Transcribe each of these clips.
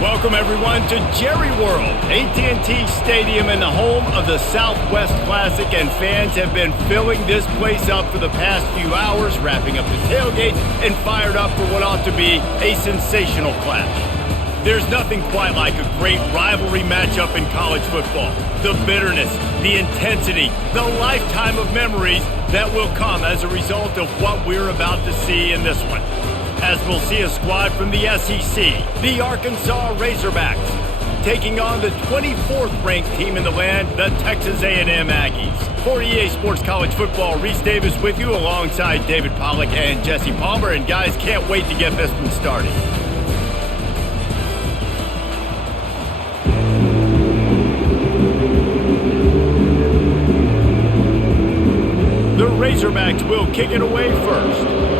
Welcome, everyone, to Jerry World, AT&T Stadium and the home of the Southwest Classic, and fans have been filling this place up for the past few hours, wrapping up the tailgates and fired up for what ought to be a sensational clash. There's nothing quite like a great rivalry matchup in college football. The bitterness, the intensity, the lifetime of memories that will come as a result of what we're about to see in this one. As we'll see a squad from the SEC, the Arkansas Razorbacks, taking on the 24th ranked team in the land, the Texas A&M Aggies. For EA Sports College Football, Reese Davis with you alongside David Pollack and Jesse Palmer. And guys, can't wait to get this one started. The Razorbacks will kick it away first.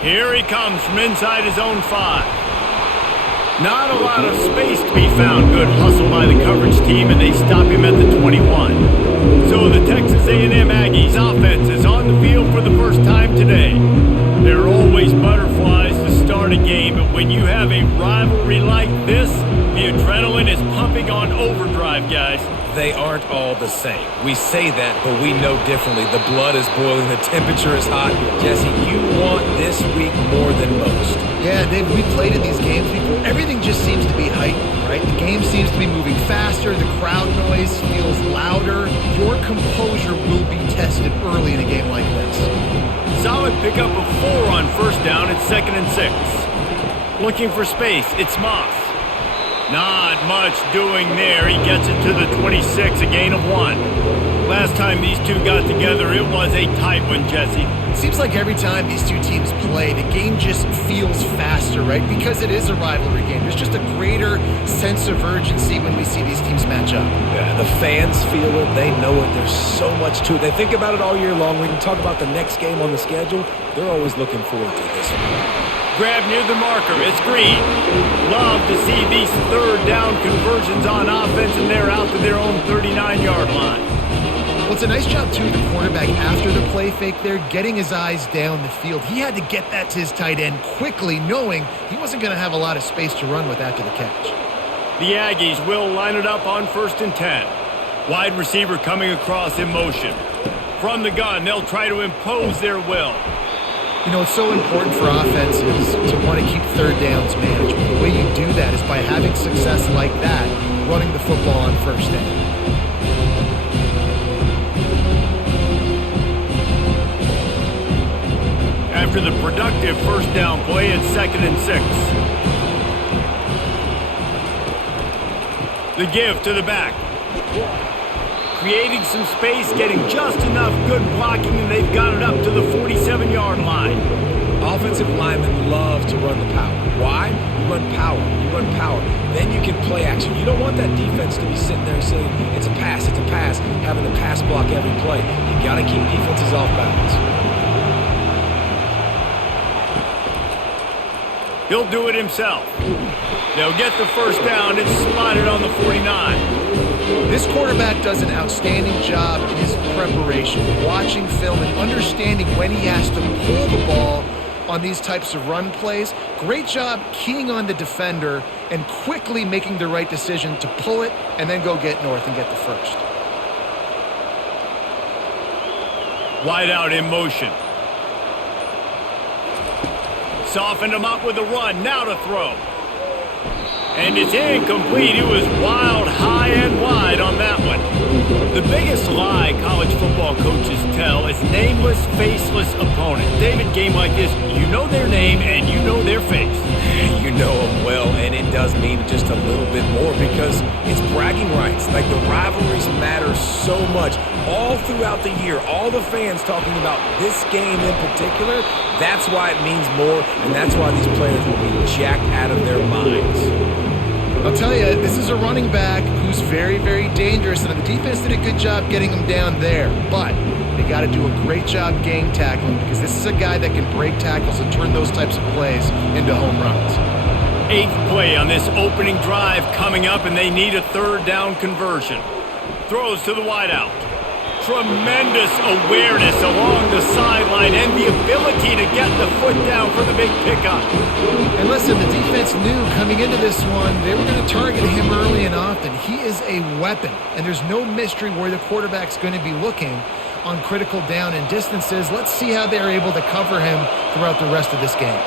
Here he comes from inside his own 5. Not a lot of space to be found. Good hustle by the coverage team, and they stop him at the 21. So the Texas A&M Aggies offense is on the field for the first time today. There are always butterflies to start a game, but when you have a rivalry like this, the adrenaline is pumping on overdrive, guys. They aren't all the same. We say that, but we know differently. The blood is boiling. The temperature is hot. Jesse, you want this week more than most. Yeah, Dave, we played in these games before. Everything just seems to be heightened, right? The game seems to be moving faster. The crowd noise feels louder. Your composure will be tested early in a game like this. Solid pickup of 4 on first down. It's 2nd and 6. Looking for space. It's Moss. Not much doing there. He gets it to the 26, a gain of 1. Last time these two got together, it was a tight one, Jesse. It seems like every time these two teams play, the game just feels faster, right? Because it is a rivalry game. There's just a greater sense of urgency when we see these teams match up. Yeah, the fans feel it. They know it. There's so much to it. They think about it all year long. We can talk about the next game on the schedule. They're always looking forward to this one. Grab near the marker. It's Green. Love to see these third down conversions on offense, and they're out to their own 39-yard line. Well, it's a nice job, too, the quarterback after the play fake there, getting his eyes down the field. He had to get that to his tight end quickly, knowing he wasn't going to have a lot of space to run with after the catch. The Aggies will line it up on 1st and 10. Wide receiver coming across in motion. From the gun, they'll try to impose their will. You know, it's so important for offenses to want to keep third downs manageable. The way you do that is by having success like that, running the football on first down. After the productive first down play, it's 2nd and 6. The give to the back. Creating some space, getting just enough good blocking, and they've got it up to the 47-yard line. Offensive linemen love to run the power. Why? You run power. You run power. Then you can play action. You don't want that defense to be sitting there saying, it's a pass, having to pass block every play. You got to keep defenses off balance. He'll do it himself. They'll get the first down. It's spotted on the 49. This quarterback does an outstanding job in his preparation, watching film and understanding when he has to pull the ball on these types of run plays. Great job keying on the defender and quickly making the right decision to pull it and then go get north and get the first. Wide out in motion. Softened him up with a run. Now to throw. And it's incomplete. It was wild, high, and wide on that one. The biggest lie college football coaches tell is nameless, faceless opponent. David, game like this, you know their name and you know their face. You know them well, and it does mean just a little bit more because it's bragging rights. Like, the rivalries matter so much. All throughout the year, all the fans talking about this game in particular, that's why it means more, and that's why these players will be jacked out of their minds. I'll tell you, this is a running back who's very, very dangerous, and the defense did a good job getting him down there. But they got to do a great job gang tackling because this is a guy that can break tackles and turn those types of plays into home runs. 8th play on this opening drive coming up, and they need a third down conversion. Throws to the wideout. tremendous awareness along the sideline and the ability to get the foot down for the big pickup. And listen, the defense knew coming into this one, they were going to target him early and often. He is a weapon, and there's no mystery where the quarterback's going to be looking on critical down and distances. Let's see how they're able to cover him throughout the rest of this game.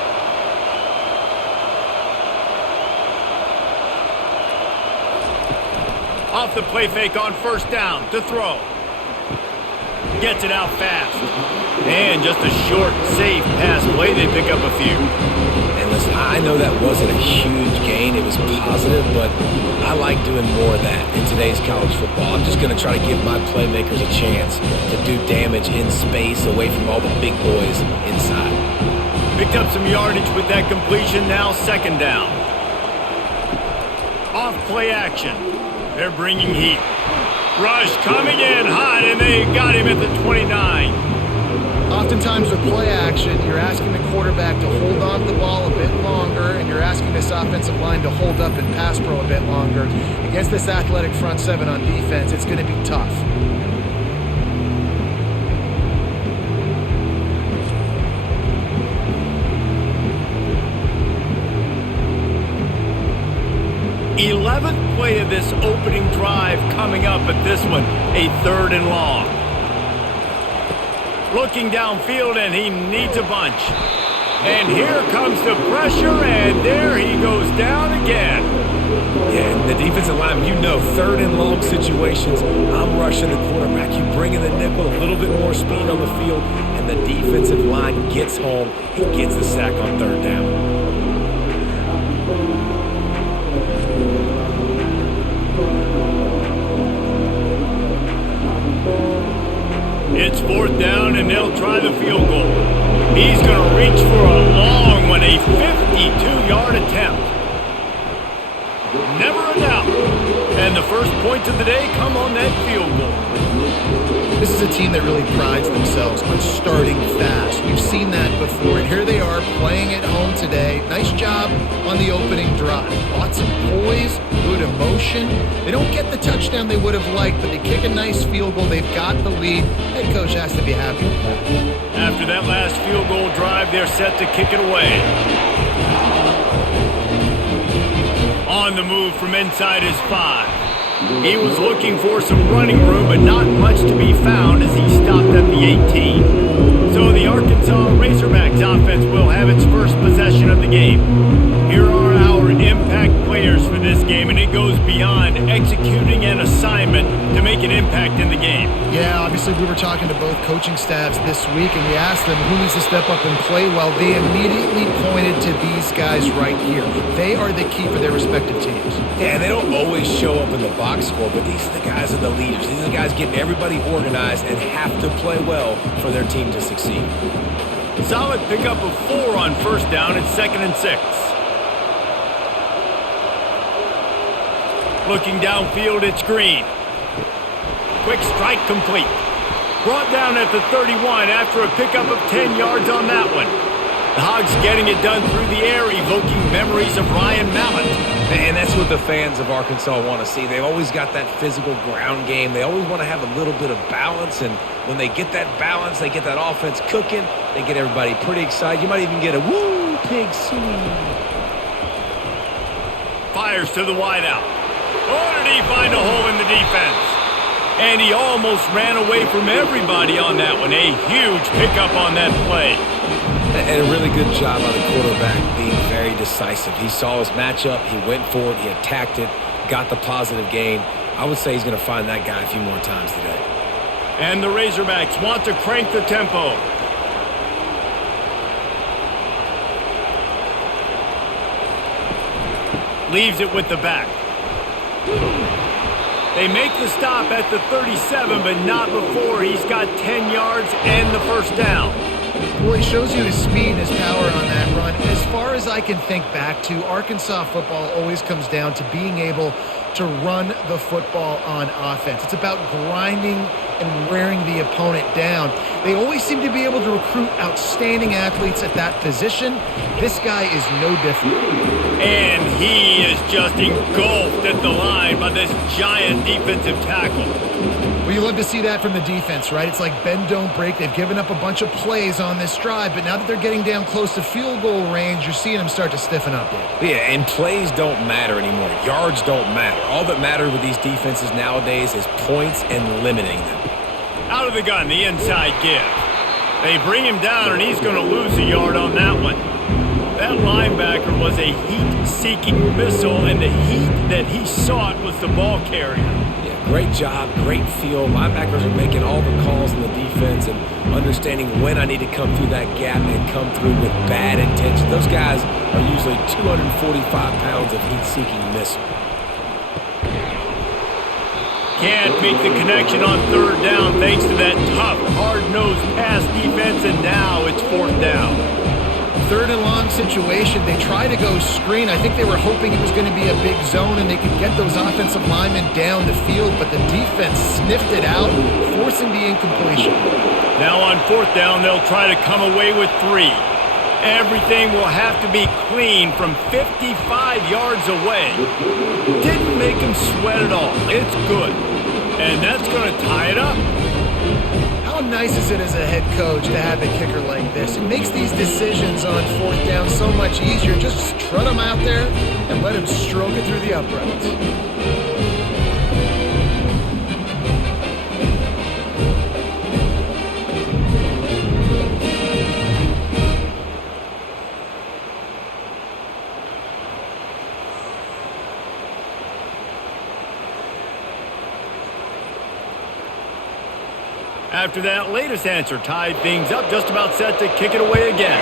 Off the play fake on first down to throw. Gets it out fast. And just a short, safe pass play. They pick up a few. And listen, I know that wasn't a huge gain. It was positive, but I like doing more of that in today's college football. I'm just going to try to give my playmakers a chance to do damage in space away from all the big boys inside. Picked up some yardage with that completion. Now second down. Off play action. They're bringing heat. Rush coming in hot, and they got him at the 29. Oftentimes with play action, you're asking the quarterback to hold on to the ball a bit longer, and you're asking this offensive line to hold up and pass pro a bit longer. Against this athletic front seven on defense, it's going to be tough. Eleventh play of this opening drive coming up at this one, a 3rd and long. Looking downfield, and he needs a bunch. And here comes the pressure, and there he goes down again. Yeah, and the defensive line, you know, 3rd and long situations, I'm rushing the quarterback. You bring in the nickel, a little bit more speed on the field, and the defensive line gets home. He gets the sack on 3rd down. It's 4th down, and they'll try the field goal. He's going to reach for a long one, a 52-yard attempt. Never a doubt. And the first points of the day come on that field goal. This is a team that really prides themselves on starting fast. We've seen that before, and here they are playing at home today. Nice job on the opening drive. Lots of poise, good emotion. They don't get the touchdown they would have liked, but they kick a nice field goal. They've got the lead. Head coach has to be happy with that. After that last field goal drive, they're set to kick it away. On the move from inside his 5. He was looking for some running room, but not much to be found as he stopped at the 18. So the Arkansas Razorbacks offense will have its first possession of the game. Here are our impact players for this game, and it goes beyond executing an assignment to make an impact in the game. Yeah, obviously we were talking to both coaching staffs this week, and we asked them who needs to step up and play well. They immediately pointed to these guys right here. They are the key for their respective teams. Yeah, they don't always show up in the box score, but these are the guys that are the leaders. These are the guys getting everybody organized and have to play well for their team to succeed. Solid pickup of 4 on first down and 2nd and 6. Looking downfield, it's Green. Quick strike complete. Brought down at the 31 after a pickup of 10 yards on that one. The Hogs getting it done through the air, evoking memories of Ryan Mallett. And that's what the fans of Arkansas want to see. They've always got that physical ground game. They always want to have a little bit of balance, and when they get that balance, they get that offense cooking, they get everybody pretty excited. You might even get a woo, pig swing. Fires to the wideout. Oh, did he find a hole in the defense? And he almost ran away from everybody on that one. A huge pickup on that play. And a really good job by the quarterback being very decisive. He saw his matchup, he went for it, he attacked it, got the positive gain. I would say he's going to find that guy a few more times today. And the Razorbacks want to crank the tempo. Leaves it with the back. They make the stop at the 37, but not before he's got 10 yards and the first down. Well, he shows you his speed and his power on that run. As far as I can think back to, Arkansas football always comes down to being able to run the football on offense. It's about grinding and wearing the opponent down. They always seem to be able to recruit outstanding athletes at that position. This guy is no different. And he is just engulfed at the line by this giant defensive tackle. Well, Well, you love to see that from the defense, right? It's like bend, don't break. They've given up a bunch of plays on this drive, but now that they're getting down close to field goal range, you're seeing them start to stiffen up there. Yeah, and plays don't matter anymore. Yards don't matter. All that matters with these defenses nowadays is points and limiting them. Out of the gun, the inside give. They bring him down, and he's going to lose a yard on that one. That linebacker was a heat-seeking missile, and the heat that he sought was the ball carrier. Great job, great feel. Linebackers are making all the calls in the defense and understanding when I need to come through that gap and come through with bad intention. Those guys are usually 245 pounds of heat-seeking missile. Can't make the connection on third down thanks to that tough, hard-nosed pass defense, and now it's fourth down. Third and long situation. They try to go screen. I think they were hoping it was going to be a big zone and they could get those offensive linemen down the field, but the defense sniffed it out, forcing the incompletion. Now on fourth down, they'll try to come away with 3. Everything will have to be clean from 55 yards away. Didn't make him sweat at all. It's good. And that's going to tie it up. How nice is it as a head coach to have a kicker like this? It makes these decisions on fourth down so much easier. Just trot him out there and let him stroke it through the uprights. After that latest answer tied things up, just about set to kick it away again.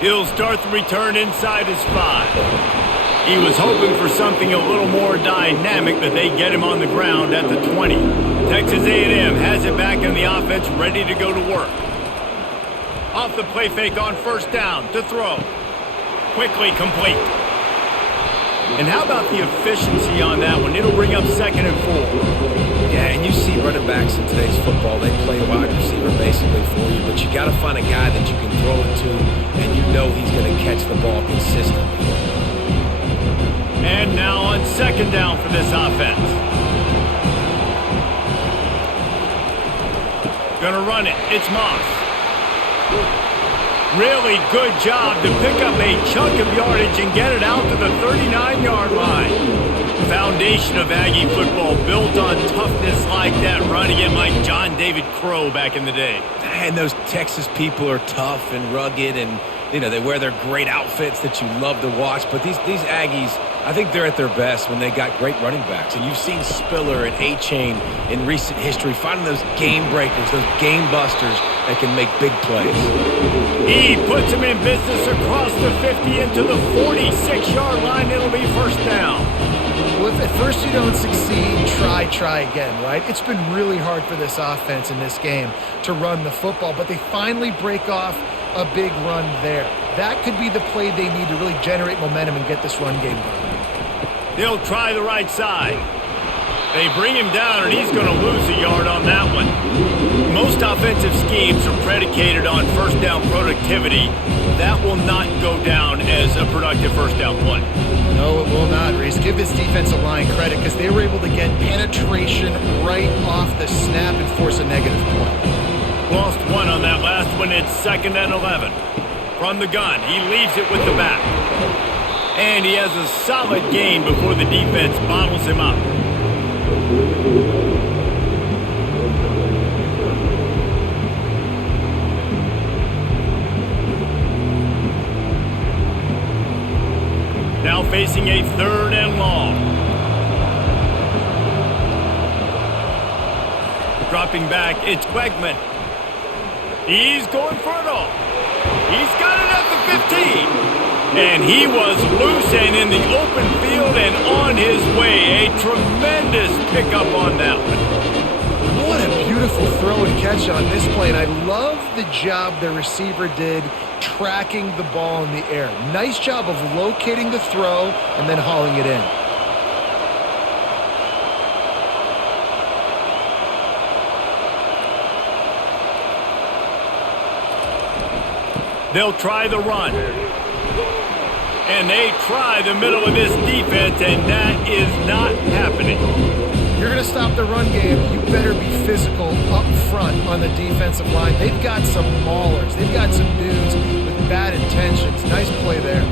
He'll start the return inside his 5. He was hoping for something a little more dynamic, but they get him on the ground at the 20. Texas A&M has it back in the offense, ready to go to work. Off the play fake on first down to throw. Quickly complete. And how about the efficiency on that one? It'll bring up 2nd and 4. Yeah, and you see running backs in today's football, they play wide receiver basically for you, but you got to find a guy that you can throw it to, and you know he's going to catch the ball consistently. And now on 2nd down for this offense. Gonna run it. It's Moss. Really good job to pick up a chunk of yardage and get it out to the 39-yard line. Foundation of Aggie football built on toughness like that, running it like John David Crow back in the day. And those Texas people are tough and rugged, and you know they wear their great outfits that you love to watch. But these Aggies, I think they're at their best when they got great running backs. And you've seen Spiller and A-Chain in recent history finding those game breakers, those game busters that can make big plays. He puts him in business across the 50 into the 46-yard line. It'll be first down. Well, if at first you don't succeed, try again, right? It's been really hard for this offense in this game to run the football, but they finally break off a big run there. That could be the play they need to really generate momentum and get this run game going. They'll try the right side. They bring him down, and he's going to lose a yard on that one. Most offensive schemes are predicated on first down productivity. That will not go down as a productive first down play. No, it will not, Reese. Give this defensive line credit because they were able to get penetration right off the snap and force a negative play. Lost 1 on that last one. It's 2nd and 11. From the gun, he leaves it with the back. And he has a solid gain before the defense bottles him up. Now facing a 3rd and long. Dropping back, it's Wegman. He's going for it all. He's got it at the 15. And he was loose and in the open field and on his way. A tremendous pickup on that one. What a beautiful throw and catch on this play. And I love the job the receiver did tracking the ball in the air. Nice job of locating the throw and then hauling it in. They'll try the run. And they try the middle of this defense, and that is not happening. You're going to stop the run game, you better be physical up front on the defensive line. They've got some maulers. They've got some dudes with bad intentions. Nice play there.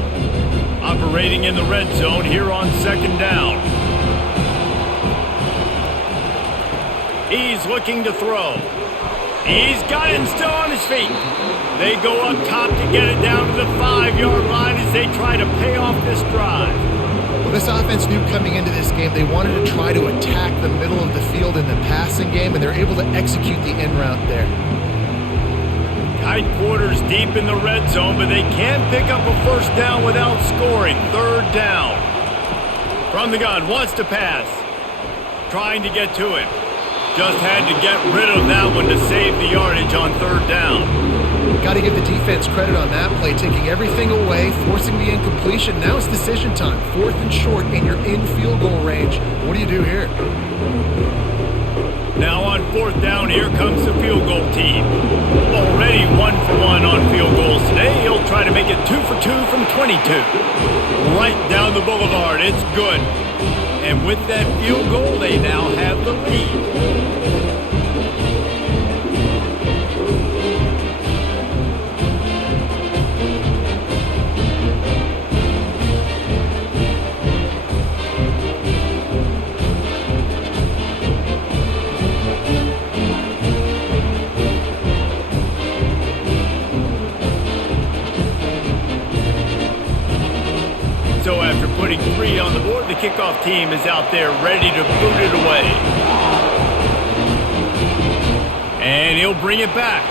Operating in the red zone here on second down. He's looking to throw. He's got it and still on his feet. They go up top to get it down to the 5-yard line as they try to pay off this drive. Well, this offense knew coming into this game they wanted to try to attack the middle of the field in the passing game, and they're able to execute the in route there. Tight quarters deep in the red zone, but they can't pick up a first down without scoring. Third down. From the gun, wants to pass. Trying to get to it. Just had to get rid of that one to save the yardage on third down. Got to give the defense credit on that play, taking everything away, forcing the incompletion. Now it's decision time. 4th and short, and you're in field goal range. What do you do here? Now on 4th down, here comes the field goal team. Already 1 for 1 on field goals today. He'll try to make it 2 for 2 from 22. Right down the boulevard. It's good. And with that field goal, they now have the lead. So after putting 3 on the board, the kickoff team is out there ready to boot it away. And he'll bring it back.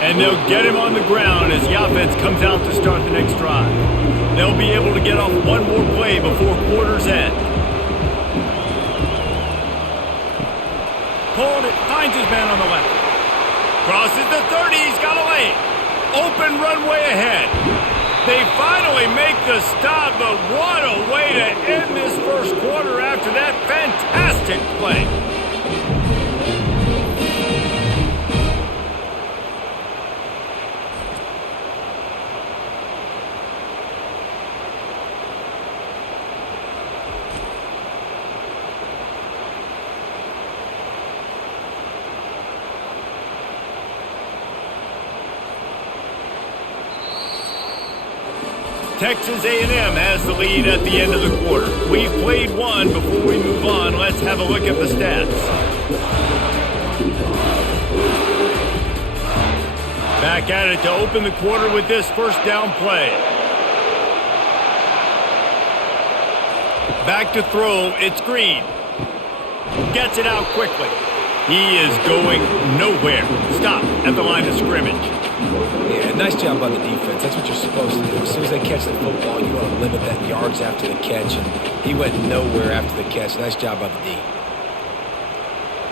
And they'll get him on the ground as the offense comes out to start the next drive. They'll be able to get off one more play before quarter's end. Pulling it, finds his man on the left. Crosses the 30, he's got a lane. Open runway ahead. They finally make the stop, but what a way to end this first quarter after that fantastic play. Texas A&M has the lead at the end of the quarter. We've played one. Before we move on, let's have a look at the stats. Back at it to open the quarter with this first down play. Back to throw, it's Green. Gets it out quickly. He is going nowhere. Stop at the line of scrimmage. Yeah, nice job by the defense. That's what you're supposed to do. As soon as they catch the football, you want to limit that yards after the catch, and he went nowhere after the catch. Nice job by the D.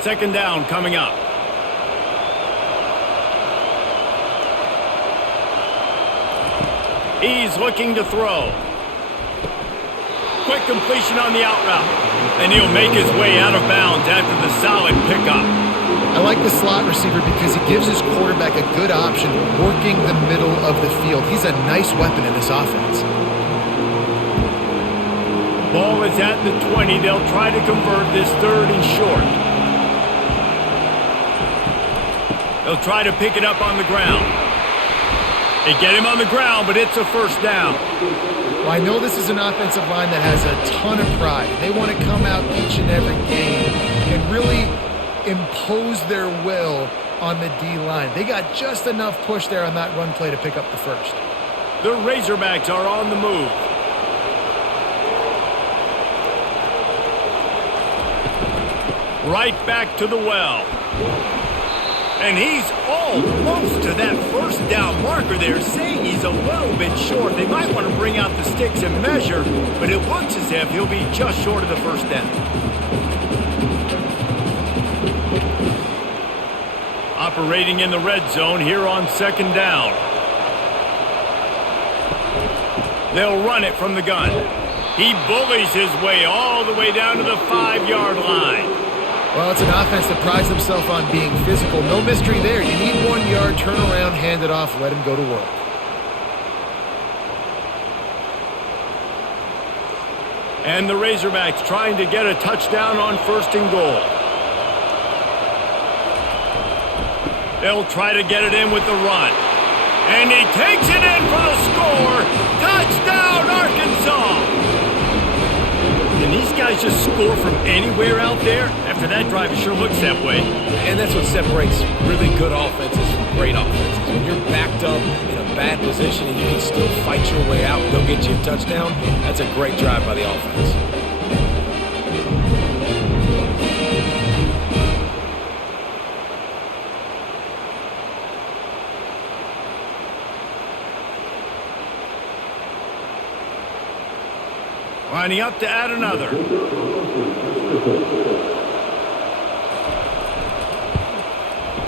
Second down coming up. He's looking to throw. Quick completion on the out route. And he'll make his way out of bounds after the solid pickup. I like the slot receiver because he gives his quarterback a good option working the middle of the field. He's a nice weapon in this offense. Ball is at the 20. They'll try to convert this 3rd and short. They'll try to pick it up on the ground. They get him on the ground, but it's a first down. Well, I know this is an offensive line that has a ton of pride. They want to come out each and every game and really impose their will on the D-line. They got just enough push there on that run play to pick up the first. The Razorbacks are on the move. Right back to the well. And he's almost to that first down marker there, saying he's a little bit short. They might want to bring out the sticks and measure, but it looks as if he'll be just short of the first down. Operating in the red zone here on second down. They'll run it from the gun. He bullies his way all the way down to the 5-yard line. Well, it's an offense that prides themselves on being physical. No mystery there. You need 1 yard, turn around, hand it off, let him go to work. And the Razorbacks trying to get a touchdown on 1st and goal. They'll try to get it in with the run. And he takes it in for the score. Touchdown, Arkansas! Can these guys just score from anywhere out there? After that drive, it sure looks that way. And that's what separates really good offenses from great offenses. When you're backed up in a bad position and you can still fight your way out and go get you a touchdown, that's a great drive by the offense. Lining up to add another.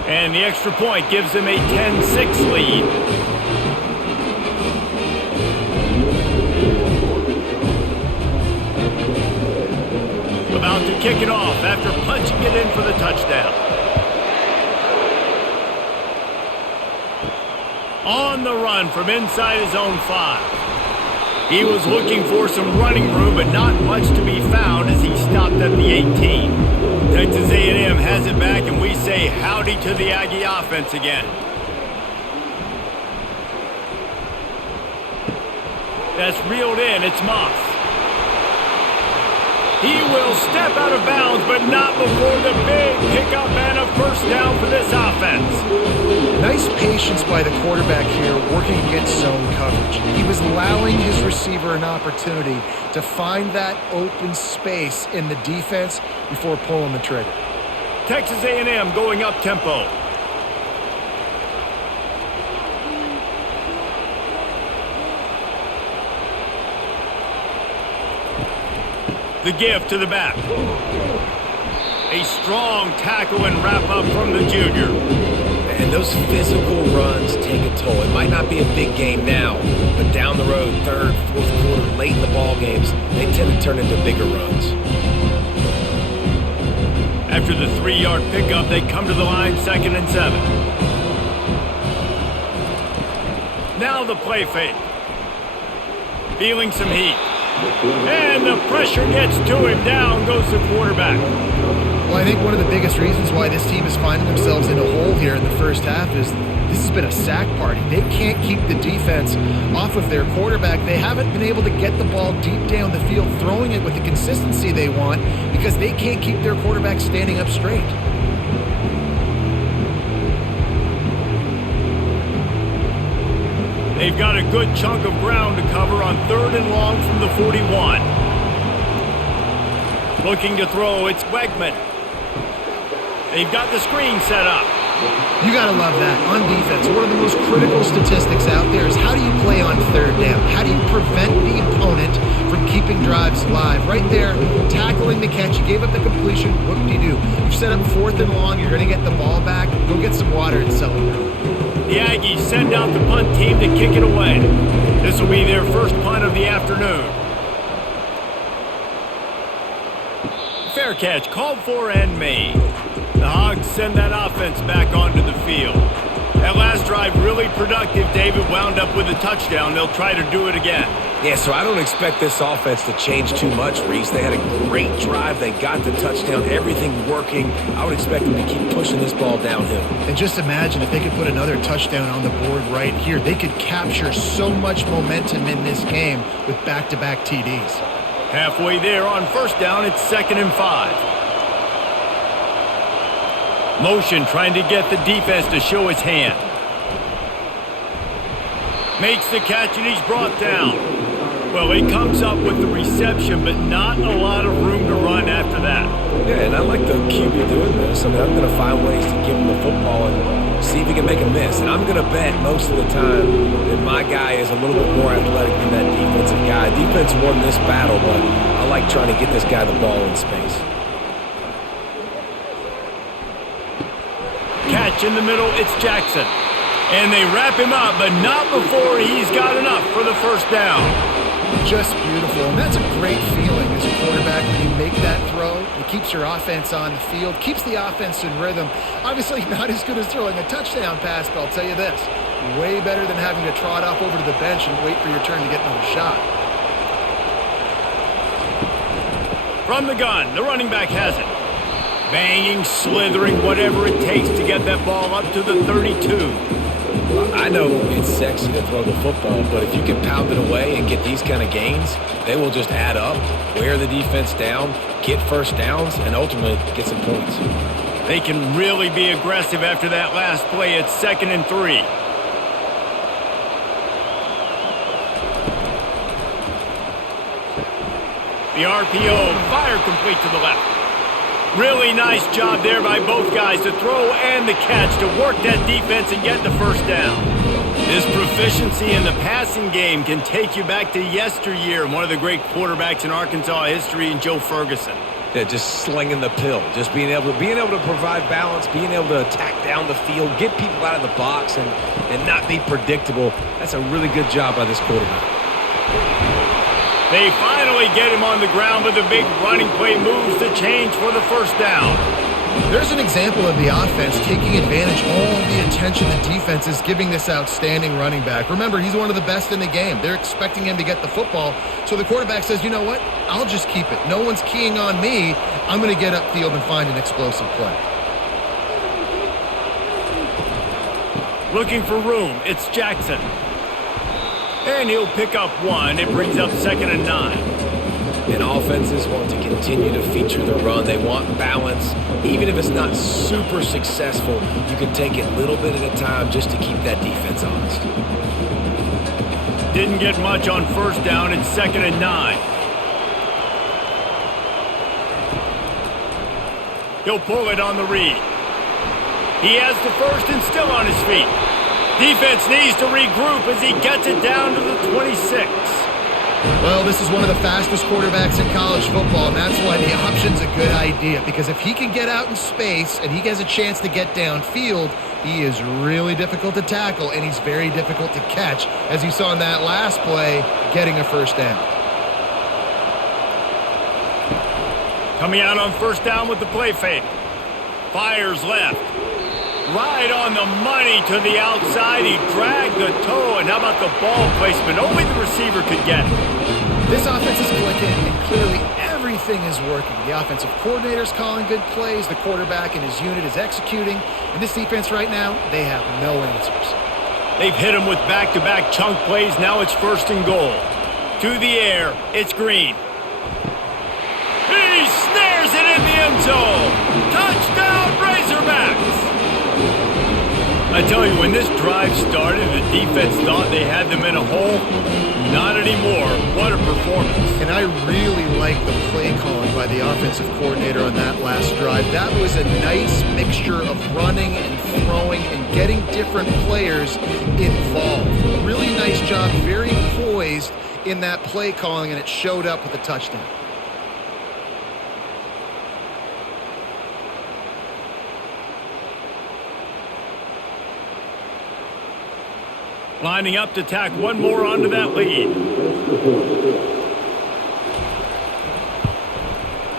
And the extra point gives them a 10-6 lead. About to kick it off after punching it in for the touchdown. On the run from inside his own 5. He was looking for some running room, but not much to be found as he stopped at the 18. Texas A&M has it back, and we say howdy to the Aggie offense again. That's reeled in. It's Moss. He will step out of bounds, but not before the big pickup and a 1st down for this offense. Nice patience by the quarterback here working against zone coverage. He was allowing his receiver an opportunity to find that open space in the defense before pulling the trigger. Texas A&M going up tempo. The give to the back. A strong tackle and wrap up from the junior. And those physical runs take a toll. It might not be a big game now, but down the road, 3rd, 4th quarter, late in the ball games, they tend to turn into bigger runs. After the 3-yard pickup, they come to the line 2nd and 7. Now the play fake. Feeling some heat. And the pressure gets to him. Down goes the quarterback. Well, I think one of the biggest reasons why this team is finding themselves in a hole here in the first half is this has been a sack party. They can't keep the defense off of their quarterback. They haven't been able to get the ball deep down the field, throwing it with the consistency they want because they can't keep their quarterback standing up straight. They've got a good chunk of ground to cover on 3rd and long from the 41. Looking to throw, it's Wegman. They've got the screen set up. You got to love that. On defense, one of the most critical statistics out there is how do you play on 3rd down? How do you prevent the opponent from keeping drives alive? Right there, tackling the catch. You gave up the completion. What do you do? You've set up 4th and long. You're going to get the ball back. Go get some water and celebrate. The Aggies send out the punt team to kick it away. This will be their first punt of the afternoon. Fair catch called for and made. The Hogs send that offense back onto the field. That last drive really productive. David wound up with a touchdown. They'll try to do it again. Yeah, so I don't expect this offense to change too much, Reese. They had a great drive. They got the touchdown. Everything working. I would expect them to keep pushing this ball downhill. And just imagine if they could put another touchdown on the board right here. They could capture so much momentum in this game with back-to-back TDs. Halfway there on 1st down, it's 2nd and 5. Motion trying to get the defense to show his hand. Makes the catch and he's brought down. Well, he comes up with the reception, but not a lot of room to run after that. Yeah, and I like the QB doing this. I mean, I'm going to find ways to give him the football and see if he can make a miss. And I'm going to bet most of the time that my guy is a little bit more athletic than that defensive guy. Defense won this battle, but I like trying to get this guy the ball in space. Catch in the middle, it's Jackson. And they wrap him up, but not before he's got enough for the 1st down. Just beautiful. And that's a great feeling as a quarterback when you make that throw. It keeps your offense on the field, keeps the offense in rhythm. Obviously not as good as throwing a touchdown pass, but I'll tell you this, way better than having to trot off over to the bench and wait for your turn to get another shot. From the gun, the running back has it. Banging, slithering, whatever it takes to get that ball up to the 32. I know it's sexy to throw the football, but if you can pound it away and get these kind of gains, they will just add up, wear the defense down, get first downs, and ultimately get some points. They can really be aggressive after that last play. It's 2nd and 3. The RPO, fire complete to the left. Really nice job there by both guys to throw and the catch to work that defense and get the first down. This proficiency in the passing game can take you back to yesteryear and one of the great quarterbacks in Arkansas history in Joe Ferguson. Yeah, just slinging the pill, just being able to provide balance, being able to attack down the field, get people out of the box, and not be predictable. That's a really good job by this quarterback. They finally get him on the ground, but the big running play moves the change for the first down. There's an example of the offense taking advantage of all the attention the defense is giving this outstanding running back. Remember, he's one of the best in the game. They're expecting him to get the football, so the quarterback says, you know what, I'll just keep it. No one's keying on me. I'm going to get upfield and find an explosive play. Looking for room, it's Jackson. And he'll pick up one. It brings up 2nd and 9. And offenses want to continue to feature the run. They want balance. Even if it's not super successful, you can take it a little bit at a time just to keep that defense honest. Didn't get much on first down. It's 2nd and 9. He'll pull it on the read. He has the first and still on his feet. Defense needs to regroup as he gets it down to the 26. Well, this is one of the fastest quarterbacks in college football, and that's why the option's a good idea, because if he can get out in space and he has a chance to get downfield, he is really difficult to tackle, and he's very difficult to catch, as you saw in that last play, getting a first down. Coming out on first down with the play fake. Fires left. Right on the money to the outside. He dragged the toe, and how about the ball placement? Only the receiver could get it. This offense is clicking, and clearly everything is working. The offensive coordinator's calling good plays. The quarterback and his unit is executing. And this defense right now, they have no answers. They've hit him with back-to-back chunk plays. Now it's 1st and goal. To the air, it's Green. He snares it in the end zone. Touchdown, Razorbacks! I tell you, when this drive started, the defense thought they had them in a hole. Not anymore. What a performance. And I really like the play calling by the offensive coordinator on that last drive. That was a nice mixture of running and throwing and getting different players involved. Really nice job, very poised in that play calling, and it showed up with a touchdown. Lining up to tack one more onto that lead.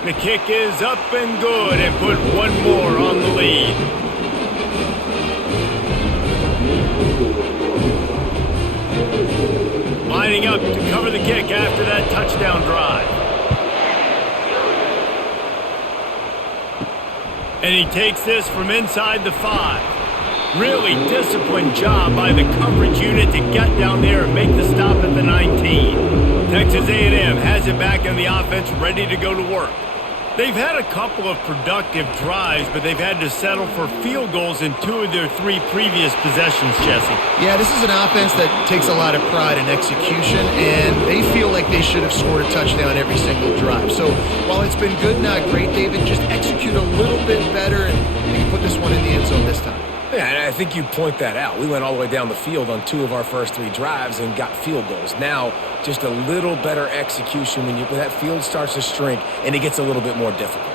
The kick is up and good and put one more on the lead. Lining up to cover the kick after that touchdown drive. And he takes this from inside the 5. Really disciplined job by the coverage unit to get down there and make the stop at the 19. Texas A&M has it back in the offense, ready to go to work. They've had a couple of productive drives, but they've had to settle for field goals in 2 of their 3 previous possessions, Jesse. Yeah, this is an offense that takes a lot of pride in execution, and they feel like they should have scored a touchdown every single drive. So while it's been good, not great, David, just execute a little bit better, and they can put this one in the end zone this time. Yeah, and I think you point that out. We went all the way down the field on 2 of our first 3 drives and got field goals. Now, just a little better execution when that field starts to shrink and it gets a little bit more difficult.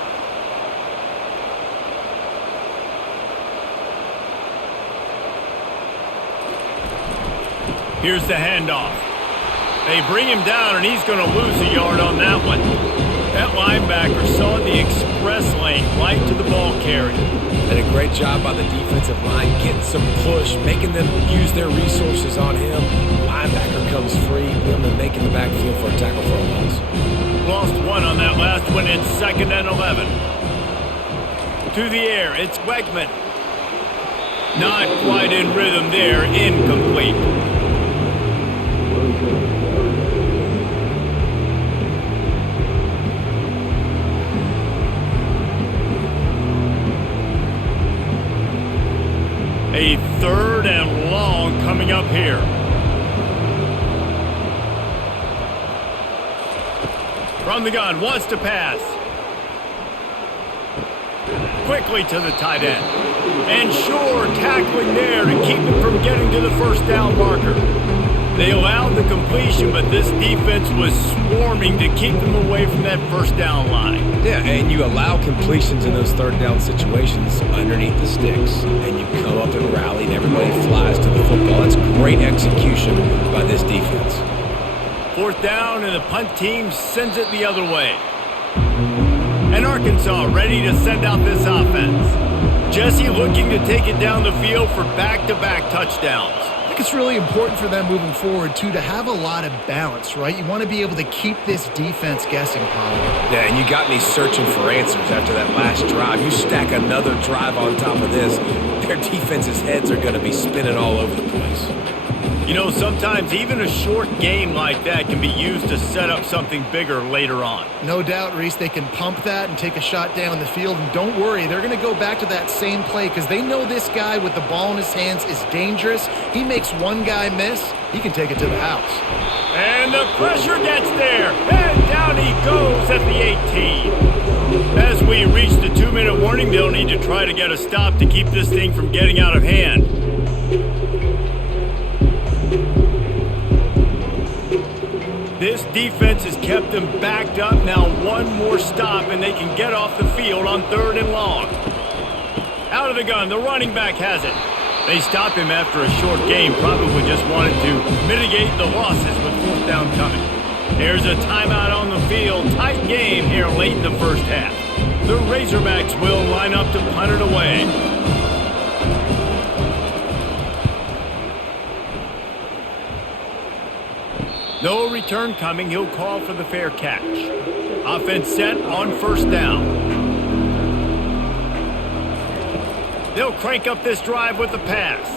Here's the handoff. They bring him down, and he's going to lose a yard on that one. That linebacker saw the express lane right to the ball carrier. And a great job by the defensive line, getting some push, making them use their resources on him. Linebacker comes free, making the backfield for a tackle for a loss. Lost one on that last one. It's 2nd and 11. To the air, it's Wegman. Not quite in rhythm there, incomplete. A 3rd and long coming up here. From the gun, wants to pass. Quickly to the tight end. And Shore tackling there to keep him from getting to the first down marker. They allowed the completion, but this defense was swarming to keep them away from that first down line. Yeah, and you allow completions in those 3rd down situations underneath the sticks, and you come up and rally, and everybody flies to the football. That's great execution by this defense. 4th down, and the punt team sends it the other way. And Arkansas ready to send out this offense. Jesse looking to take it down the field for back-to-back touchdowns. I think it's really important for them moving forward, too, to have a lot of balance, right? You want to be able to keep this defense guessing, Paul. Yeah, and you got me searching for answers after that last drive. You stack another drive on top of this, their defense's heads are going to be spinning all over the place. You know, sometimes even a short game like that can be used to set up something bigger later on. No doubt, Reese, they can pump that and take a shot down the field. And don't worry, they're going to go back to that same play because they know this guy with the ball in his hands is dangerous. He makes one guy miss, he can take it to the house. And the pressure gets there, and down he goes at the 18. As we reach the 2-minute warning, they'll need to try to get a stop to keep this thing from getting out of hand. This defense has kept them backed up. Now one more stop, and they can get off the field on 3rd and long. Out of the gun, the running back has it. They stop him after a short game, probably just wanted to mitigate the losses with 4th down coming. There's a timeout on the field. Tight game here late in the first half. The Razorbacks will line up to punt it away. No return coming. He'll call for the fair catch. Offense set on 1st down. They'll crank up this drive with the pass.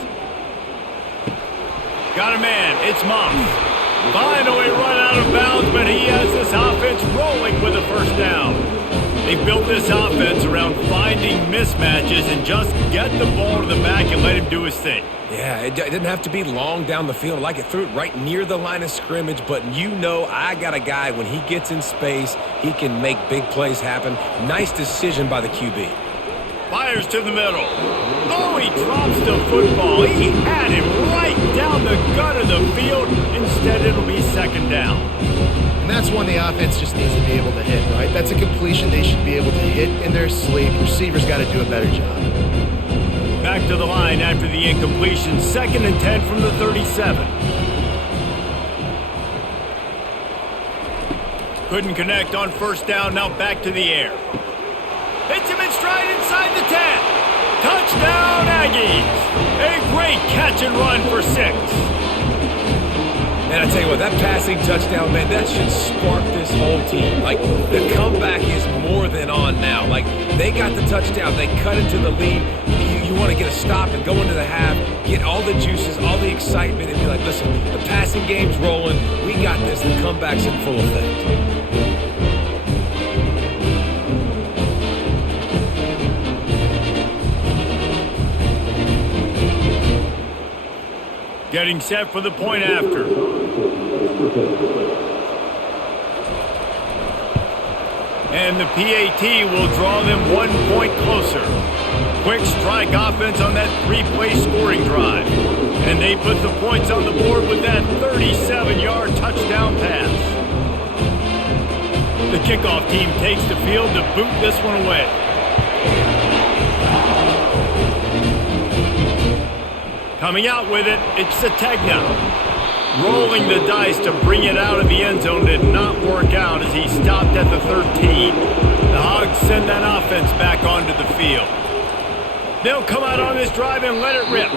Got a man. It's Moss. Finally run out of bounds, but he has this offense rolling with a 1st down. They've built this offense around finding mismatches and just get the ball to the back and let him do his thing. Yeah, it didn't have to be long down the field. Like it threw it right near the line of scrimmage, but you know I got a guy, when he gets in space, he can make big plays happen. Nice decision by the QB. Fires to the middle. Oh, he drops the football. He had him right down the gut of the field. Instead, it'll be 2nd down. And that's one the offense just needs to be able to hit, right? That's a completion they should be able to hit in their sleep. Receivers got to do a better job. Back to the line after the incompletion. 2nd and 10 from the 37. Couldn't connect on 1st down. Now back to the air. Hits him in stride inside the 10. Touchdown, Aggies. A great catch and run for 6. And I tell you what, that passing touchdown, man, that should spark this whole team. Like, the comeback is more than on now. Like, they got the touchdown. They cut into the lead. You want to get a stop and go into the half, get all the juices, all the excitement, and be like, listen, the passing game's rolling. We got this. The comeback's in full effect. Getting set for the point after. And the PAT will draw them 1 point closer. Quick strike offense on that 3-play scoring drive. And they put the points on the board with that 37-yard touchdown pass. The kickoff team takes the field to boot this one away. Coming out with it, it's Sategna. Rolling the dice to bring it out of the end zone did not work out as he stopped at the 13. The Hogs send that offense back onto the field. They'll come out on this drive and let it rip.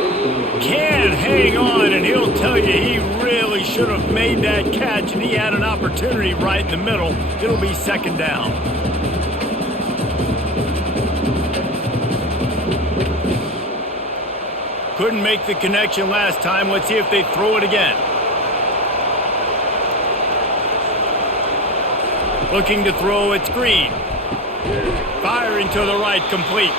Can hang on, and he'll tell you he really should should have made that catch, and he had an opportunity right in the middle. It'll be second down. Couldn't make the connection last time. Let's see if they throw it again. Looking to throw, it's Green. Firing to the right, complete.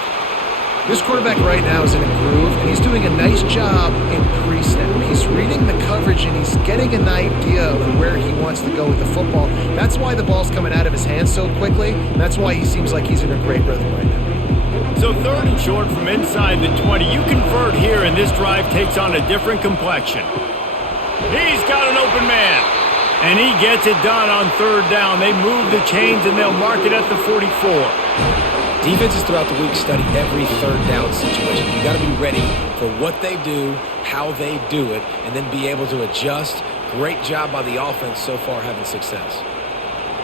This quarterback right now is in a groove, and he's doing a nice job in pre-snap. He's reading the coverage, and he's getting an idea of where he wants to go with the football. That's why the ball's coming out of his hands so quickly, and that's why he seems like he's in a great rhythm right now. So third and short from inside the 20. You convert here, and this drive takes on a different complexion. He's got an open man, and he gets it done on third down. They move the chains, and they'll mark it at the 44. Defenses throughout the week study every third down situation. You got to be ready for what they do, how they do it, and then be able to adjust. Great job by the offense so far having success.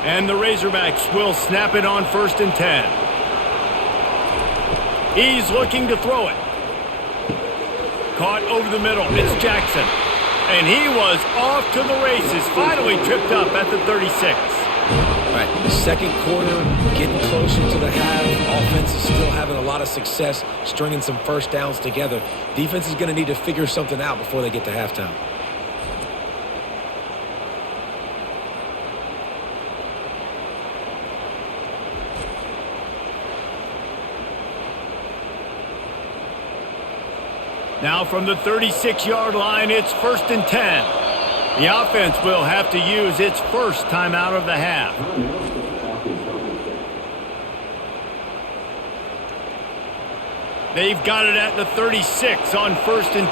And the Razorbacks will snap it on 1st and 10. He's looking to throw it. Caught over the middle. It's Jackson. And he was off to the races. Finally tripped up at the 36. All right, second quarter, getting closer to the half. Offense is still having a lot of success stringing some first downs together. Defense is going to need to figure something out before they get to halftime. Now from the 36-yard line, it's 1st and 10. The offense will have to use its first timeout of the half. They've got it at the 36 on 1st and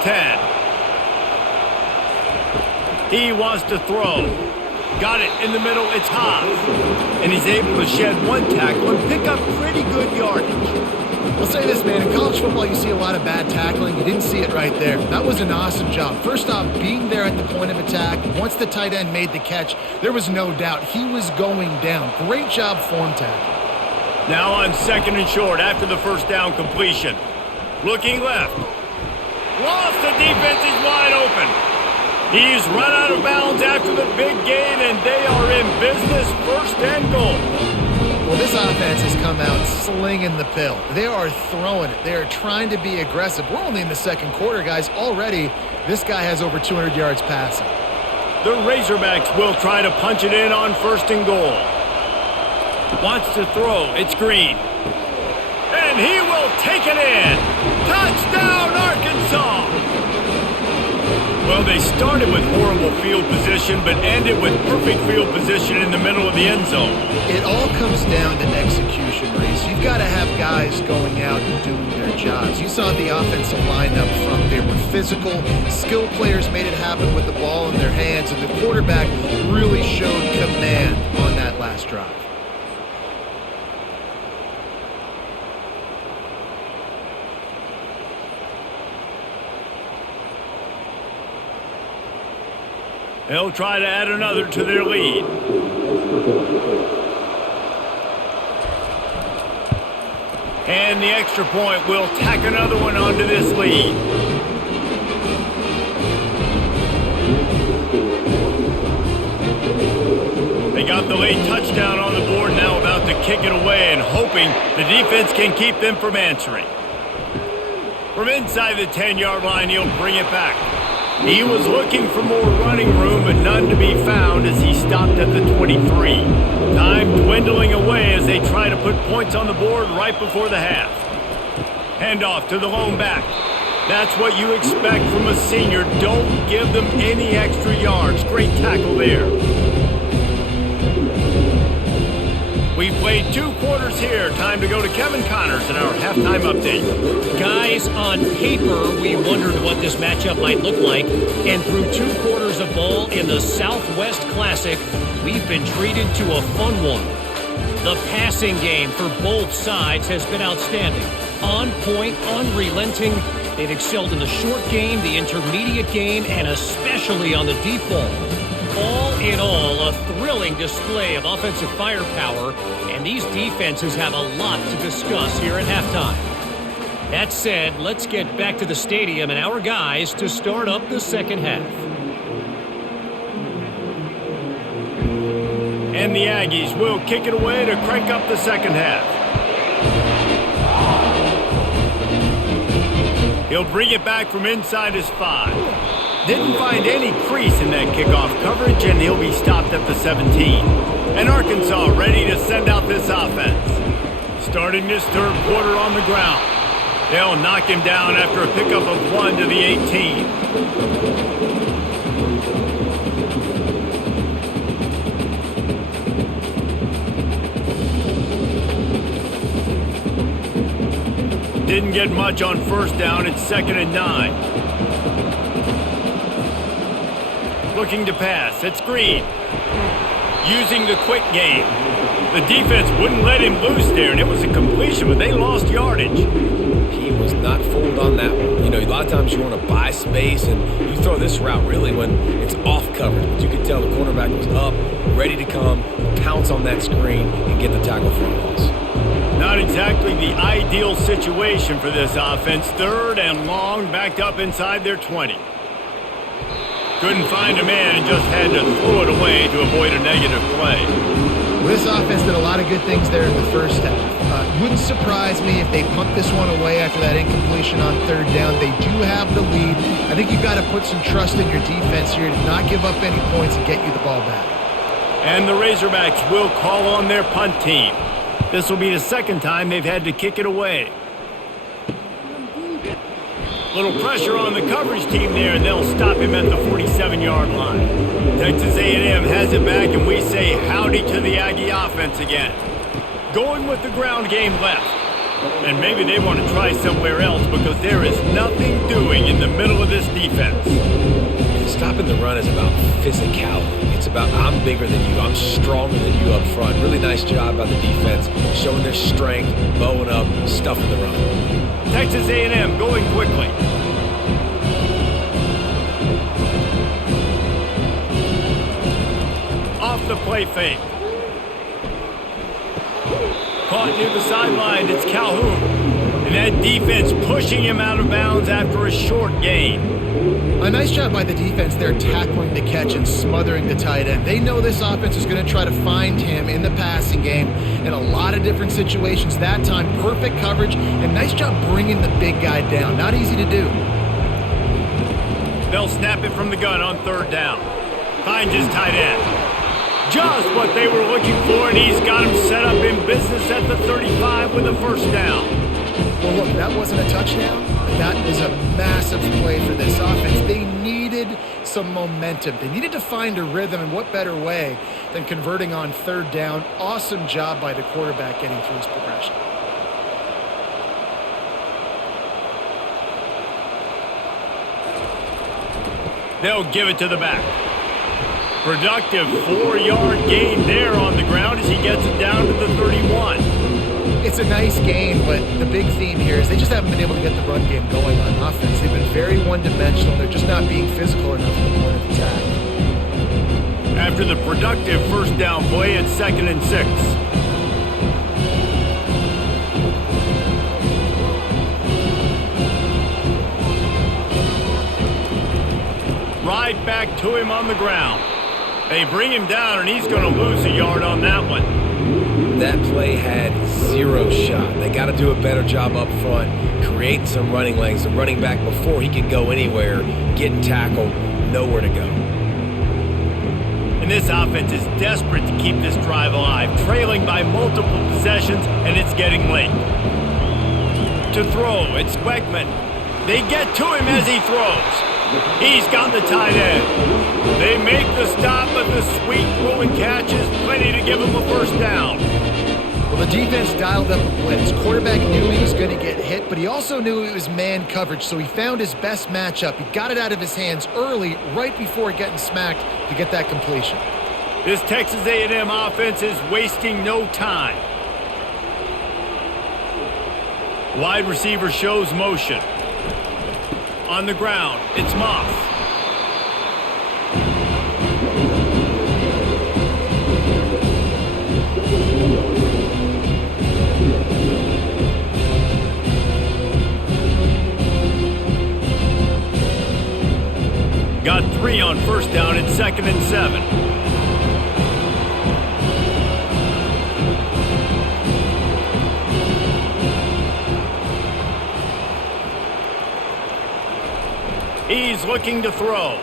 10. He wants to throw. Got it in the middle. It's Haas. And he's able to shed one tackle and pick up pretty good yardage. I'll say this, man. In college football, you see a lot of bad tackling. You didn't see it right there. That was an awesome job. First off, being there at the point of attack. Once the tight end made the catch, there was no doubt he was going down. Great job form tackle. Now on 2nd and short after the first down completion. Looking left. Lost the defense. He's wide open. He's run out of bounds after the big gain, and they are in business. 1st and goal. Well, this offense has come out slinging the pill. They are throwing it. They are trying to be aggressive. We're only in the second quarter, guys. Already, this guy has over 200 yards passing. The Razorbacks will try to punch it in on 1st and goal. Wants to throw. It's Green. And he will take it in. Touchdown, Arkansas! Well, they started with horrible field position, but ended with perfect field position in the middle of the end zone. It all comes down to execution, Reese. You've got to have guys going out and doing their jobs. You saw the offensive line up front. They were physical. Skilled players made it happen with the ball in their hands, and the quarterback really showed command on that last drive. They'll try to add another to their lead. And the extra point will tack another one onto this lead. They got the late touchdown on the board, now about to kick it away and hoping the defense can keep them from answering. From inside the 10-yard line, he'll bring it back. He was looking for more running room, but none to be found as he stopped at the 23. Time dwindling away as they try to put points on the board right before the half. Handoff to the lone back. That's what you expect from a senior. Don't give them any extra yards. Great tackle there. We've played 2 quarters here. Time to go to Kevin Connors in our halftime update. Guys, on paper, we wondered what this matchup might look like. And through 2 quarters of ball in the Southwest Classic, we've been treated to a fun one. The passing game for both sides has been outstanding. On point, unrelenting. They've excelled in the short game, the intermediate game, and especially on the deep ball. All in all, a thrilling display of offensive firepower, and these defenses have a lot to discuss here at halftime. That said, let's get back to the stadium and our guys to start up the second half. And the Aggies will kick it away to crank up the second half. He'll bring it back from inside his 5. Didn't find any crease in that kickoff coverage, and he'll be stopped at the 17. And Arkansas ready to send out this offense. Starting this third quarter on the ground. They'll knock him down after a pickup of 1 to the 18. Didn't get much on first down. It's 2nd and 9. Looking to pass. It's Green. Using the quick game. The defense wouldn't let him loose there, and it was a completion, but they lost yardage. He was not fooled on that one. You know, a lot of times you want to buy space, and you throw this route really when it's off coverage. But you could tell the cornerback was up, ready to come, pounce on that screen, and get the tackle for a loss. Not exactly the ideal situation for this offense. 3rd and long, backed up inside their 20. Couldn't find a man and just had to throw it away to avoid a negative play. This offense did a lot of good things there in the first half. Wouldn't surprise me if they punt this one away after that incompletion on 3rd down. They do have the lead. I think you've got to put some trust in your defense here to not give up any points and get you the ball back. And the Razorbacks will call on their punt team. This will be the 2nd time they've had to kick it away. Little pressure on the coverage team there, and they'll stop him at the 47-yard line. Texas A&M has it back, and we say howdy to the Aggie offense again. Going with the ground game left. And maybe they want to try somewhere else because there is nothing doing in the middle of this defense. Stopping the run is about physicality. It's about I'm bigger than you, I'm stronger than you up front. Really nice job by the defense, showing their strength, bowing up, stuffing the run. Texas A&M going quickly. Off the play fake. Caught near the sideline, it's Calhoun. And that defense pushing him out of bounds after a short gain. A nice job by the defense there tackling the catch and smothering the tight end. They know this offense is going to try to find him in the passing game in a lot of different situations. That time, perfect coverage and nice job bringing the big guy down. Not easy to do. They'll snap it from the gun on 3rd down. Finds his tight end. Just what they were looking for, and he's got him set up in business at the 35 with a 1st down. Well, look, that wasn't a touchdown, but that was a massive play for this offense. They needed some momentum. They needed to find a rhythm, and what better way than converting on 3rd down. Awesome job by the quarterback getting through his progression. They'll give it to the back. Productive 4-yard gain there on the ground as he gets it down to the 31. It's a nice game, but the big theme here is they just haven't been able to get the run game going on offense. They've been very one-dimensional. They're just not being physical enough at the point of attack. After the productive 1st down play, it's 2nd and 6. Right back to him on the ground. They bring him down, and he's going to lose a yard on that one. That play had 0 shot. They got to do a better job up front, create some running lanes. The running back, before he could go anywhere, getting tackled, nowhere to go. And this offense is desperate to keep this drive alive, trailing by multiple possessions, and it's getting late. To throw, it's Beckman. They get to him as he throws. He's got the tight end. They make the stop, but the sweet throw and catch is plenty to give him a 1st down. Well, the defense dialed up a blitz. Quarterback knew he was going to get hit, but he also knew it was man coverage, so he found his best matchup. He got it out of his hands early, right before getting smacked to get that completion. This Texas A&M offense is wasting no time. Wide receiver shows motion. On the ground, it's Moss. Got 3 on 1st down. It's 2nd and 7. He's looking to throw.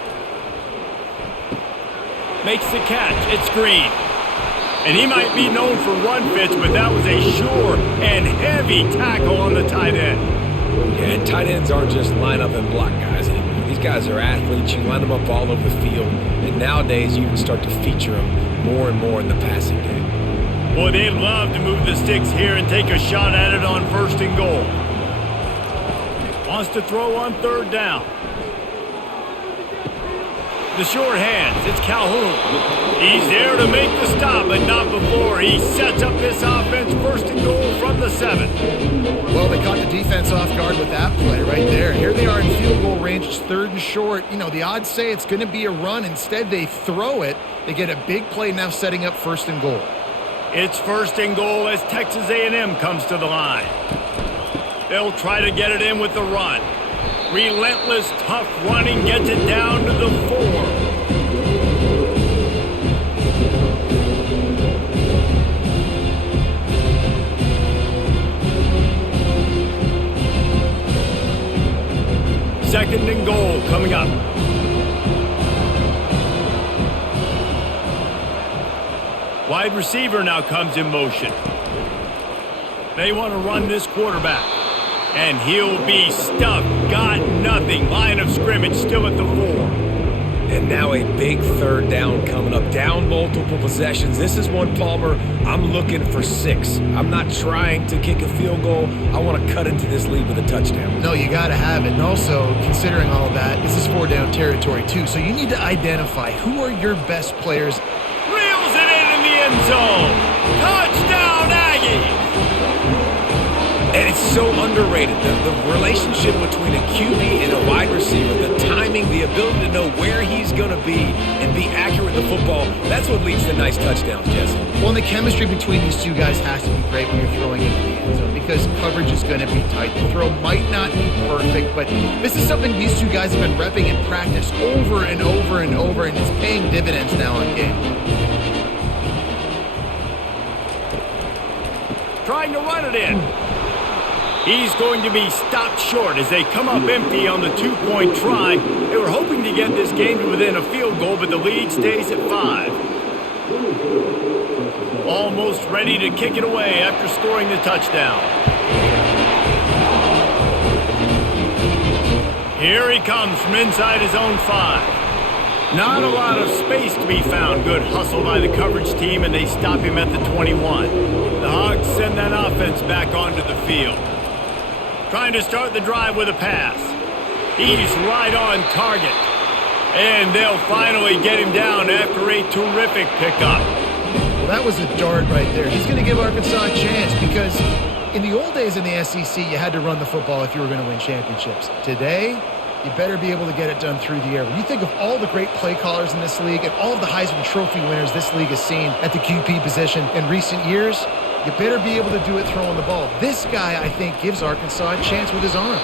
Makes the catch. It's Green. And he might be known for run fits, but that was a sure and heavy tackle on the tight end. Yeah, and tight ends aren't just line up and block guys anymore. These guys are athletes. You line them up all over the field. And nowadays, you can start to feature them more and more in the passing game. Boy, they'd love to move the sticks here and take a shot at it on 1st and goal. Wants to throw on 3rd down. The short hands, it's Calhoun. He's there to make the stop, but not before. He sets up this offense 1st and goal from the 7. Well, they caught the defense off guard with that play right there. Here they are in field goal range. It's 3rd and short. You know, the odds say it's going to be a run. Instead, they throw it. They get a big play now setting up 1st and goal. It's 1st and goal as Texas A&M comes to the line. They'll try to get it in with the run. Relentless, tough running gets it down to the 4. Second and goal coming up. Wide receiver now comes in motion. They want to run this quarterback. And he'll be stuffed. Got nothing. Line of scrimmage still at the 4. And now a big 3rd down coming up. Down multiple possessions. This is one, Palmer, I'm looking for 6. I'm not trying to kick a field goal. I want to cut into this lead with a touchdown. No, you got to have it. And also, considering all of that, this is 4-down territory, too. So you need to identify who are your best players. Reels it in the end zone. Touchdown, Aggies. And it's so underrated, the relationship between a QB and a wide receiver, the timing, the ability to know where he's going to be and be accurate with the football, that's what leads to nice touchdowns, Jesse. Well, and the chemistry between these two guys has to be great when you're throwing into the end zone because coverage is going to be tight. The throw might not be perfect, but this is something these two guys have been repping in practice over and over and over, and it's paying dividends now on game. Trying to run it in. He's going to be stopped short as they come up empty on the 2-point try. They were hoping to get this game to within a field goal, but the lead stays at 5. Almost ready to kick it away after scoring the touchdown. Here he comes from inside his own 5. Not a lot of space to be found. Good hustle by the coverage team, and they stop him at the 21. The Hogs send that offense back onto the field. Trying to start the drive with a pass. He's right on target. And they'll finally get him down after a terrific pickup. Well, that was a dart right there. He's going to give Arkansas a chance because in the old days in the SEC, you had to run the football if you were going to win championships. Today, you better be able to get it done through the air. When you think of all the great play callers in this league and all of the Heisman Trophy winners this league has seen at the QP position in recent years, you better be able to do it throwing the ball. This guy, I think, gives Arkansas a chance with his arm.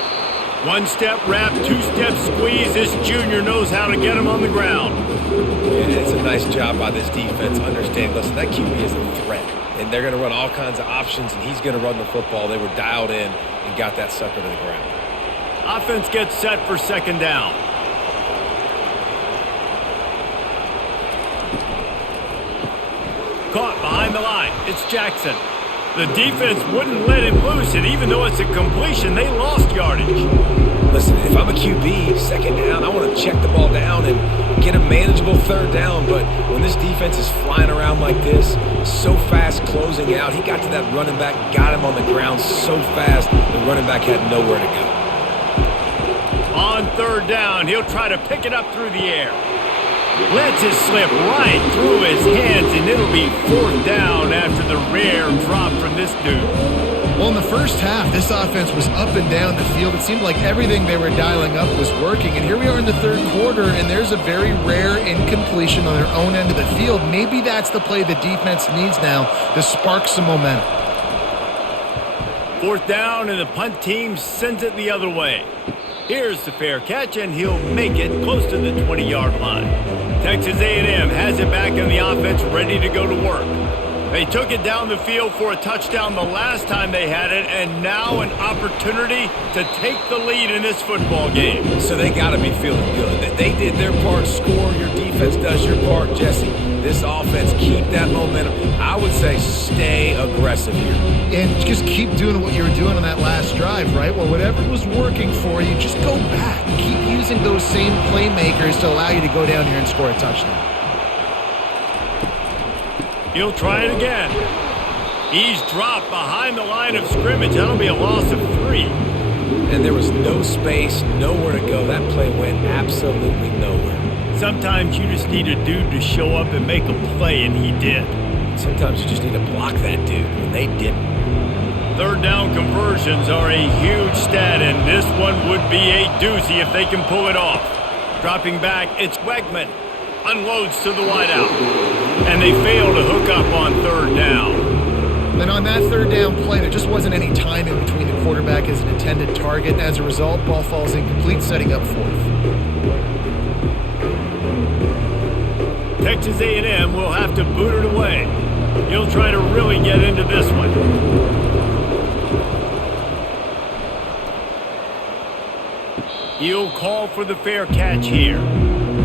1-step wrap, 2-step squeeze. This junior knows how to get him on the ground. And it's a nice job by this defense. Understand, listen, that QB is a threat. And they're going to run all kinds of options, and he's going to run the football. They were dialed in and got that sucker to the ground. Offense gets set for 2nd down. Caught behind the line. It's Jackson. The defense wouldn't let him loose, and even though it's a completion, they lost yardage. Listen, if I'm a QB, 2nd down, I want to check the ball down and get a manageable 3rd down. But when this defense is flying around like this, so fast closing out, he got to that running back, got him on the ground so fast, the running back had nowhere to go. On 3rd down, he'll try to pick it up through the air. Lets it slip right through his hands, and it'll be 4th down after the rare drop from this dude. Well, in the first half, this offense was up and down the field. It seemed like everything they were dialing up was working. And here we are in the 3rd quarter, and there's a very rare incompletion on their own end of the field. Maybe that's the play the defense needs now to spark some momentum. 4th down, and the punt team sends it the other way. Here's the fair catch, and he'll make it close to the 20-yard line. Texas A&M has it back in the offense, ready to go to work. They took it down the field for a touchdown the last time they had it, and now an opportunity to take the lead in this football game. So they got to be feeling good. That they did their part, score, your defense does your part, Jesse. This offense, keep that momentum. I would say stay aggressive here. And just keep doing what you were doing on that last drive, right? Well, whatever was working for you, just go back. Keep using those same playmakers to allow you to go down here and score a touchdown. He'll try it again. He's dropped behind the line of scrimmage. That'll be a loss of 3. And there was no space, nowhere to go. That play went absolutely nowhere. Sometimes you just need a dude to show up and make a play, and he did. Sometimes you just need to block that dude, and they didn't. Third down conversions are a huge stat, and this one would be a doozy if they can pull it off. Dropping back, it's Wegman. Unloads to the wideout. And they fail to hook up on third down. And on that third down play, there just wasn't any time in between the quarterback as an intended target. And as a result, ball falls incomplete, setting up 4th. Texas A&M will have to boot it away. He'll try to really get into this one. He'll call for the fair catch here.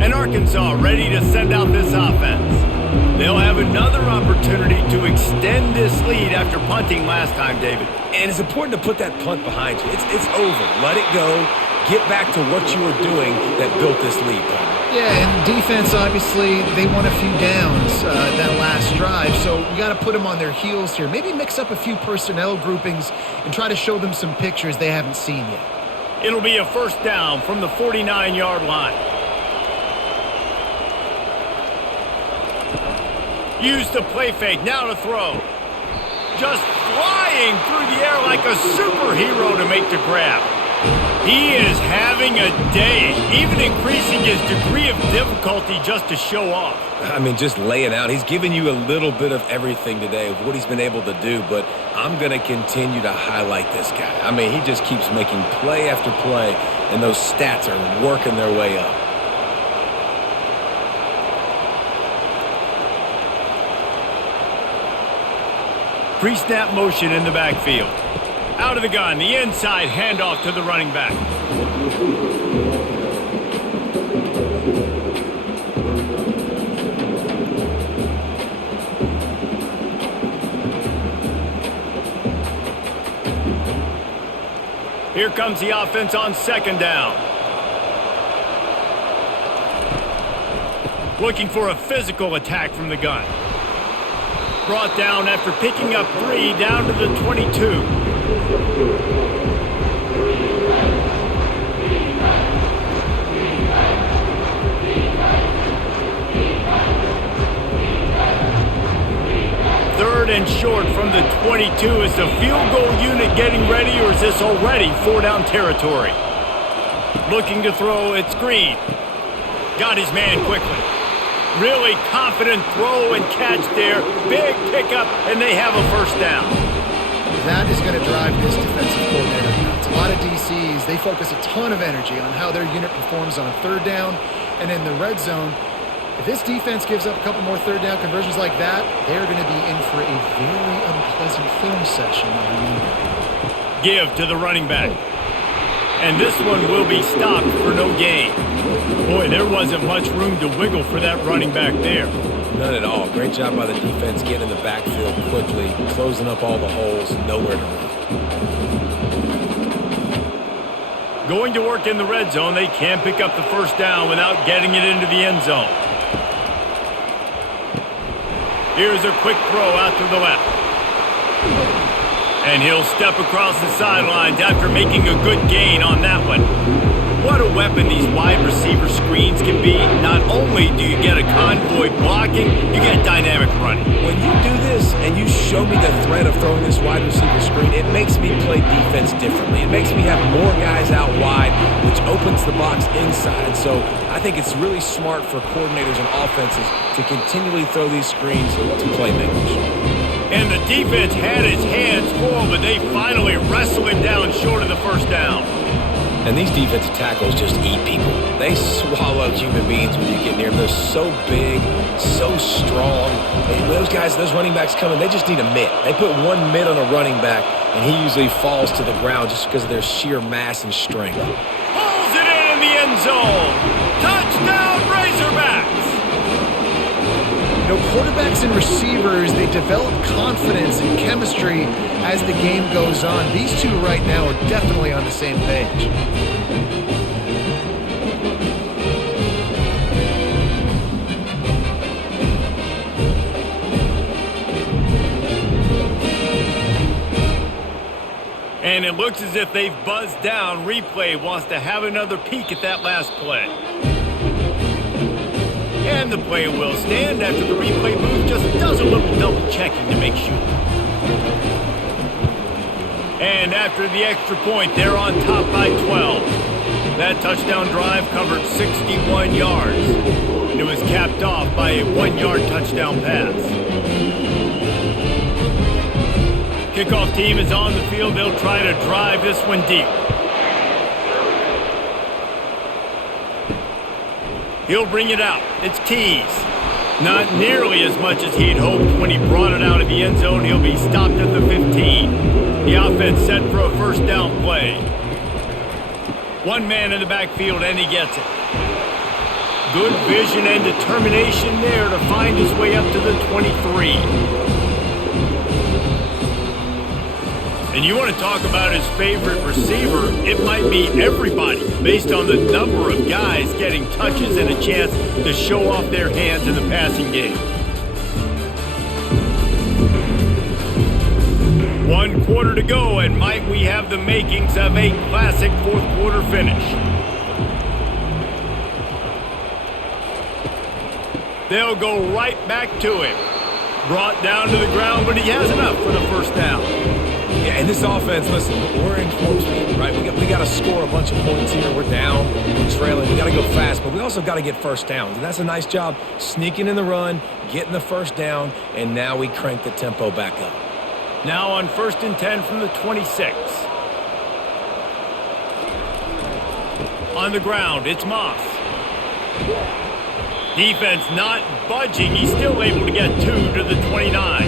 And Arkansas ready to send out this offense. They'll have another opportunity to extend this lead after punting last time, David. And it's important to put that punt behind you. It's over. Let it go. Get back to what you were doing that built this lead, Palmer. Yeah, and defense, obviously, they won a few downs that last drive, so you got to put them on their heels here. Maybe mix up a few personnel groupings and try to show them some pictures they haven't seen yet. It'll be a first down from the 49-yard line. Use the play fake, now to throw. Just flying through the air like a superhero to make the grab. He is having a day, even increasing his degree of difficulty just to show off. I mean, just laying out. He's given you a little bit of everything today of what he's been able to do, but I'm going to continue to highlight this guy. I mean, he just keeps making play after play, and those stats are working their way up. Pre-snap motion in the backfield. Out of the gun, the inside handoff to the running back. Here comes the offense on second down. Looking for a physical attack from the gun. Brought down after picking up 3 down to the 22. Third and short from the 22. Is the field goal unit getting ready, or is this already 4-down territory? Looking to throw, it's Green. Got his man quickly. Really confident throw and catch there. Big pickup, and they have a first down. That is going to drive this defensive coordinator nuts. A lot of DCs, they focus a ton of energy on how their unit performs on third down and in the red zone. If this defense gives up a couple more third down conversions like that, they're going to be in for a very unpleasant film session on Monday. Give to the running back. And this one will be stopped for no gain. Boy, there wasn't much room to wiggle for that running back there. None at all. Great job by the defense getting in the backfield quickly, closing up all the holes, nowhere to run. Going to work in the red zone, they can't pick up the first down without getting it into the end zone. Here's a quick throw out to the left. And he'll step across the sidelines after making a good gain on that one. What a weapon these wide receiver screens can be. Not only do you get a convoy blocking, you get dynamic running. When you do this and you show me the threat of throwing this wide receiver screen, it makes me play defense differently. It makes me have more guys out wide, which opens the box inside. So I think it's really smart for coordinators and offenses to continually throw these screens to playmakers. And the defense had its hands full, but they finally wrestle him down short of the first down. And these defensive tackles just eat people. They swallow human beings when you get near them. They're so big, so strong. And those guys, those running backs coming, they just need a mitt. They put one mitt on a running back, and he usually falls to the ground just because of their sheer mass and strength. Pulls it in the end zone. Touchdown, Razorbacks! You know, quarterbacks and receivers, they develop confidence and chemistry as the game goes on. These two right now are definitely on the same page. And it looks as if they've buzzed down. Replay wants to have another peek at that last play. And the play will stand after the replay booth just does a little double checking to make sure. And after the extra point, they're on top by 12. That touchdown drive covered 61 yards. And it was capped off by a 1-yard touchdown pass. Kickoff team is on the field. They'll try to drive this one deep. He'll bring it out. It's Keys. Not nearly as much as he'd hoped when he brought it out of the end zone. He'll be stopped at the 15. The offense set for a first down play. One man in the backfield, and he gets it. Good vision and determination there to find his way up to the 23. And you want to talk about his favorite receiver, it might be everybody, based on the number of guys getting touches and a chance to show off their hands in the passing game. 1 quarter to go, and might we have the makings of a classic fourth quarter finish. They'll go right back to him. Brought down to the ground, but he has enough for the first down. Yeah, and this offense, listen, we're in full speed, right? We got to score a bunch of points here. We're down, we're trailing. We got to go fast, but we also got to get first downs. And that's a nice job sneaking in the run, getting the first down, and now we crank the tempo back up. Now on 1st and 10 from the 26. On the ground, it's Moss. Defense not budging. He's still able to get 2 to the 29.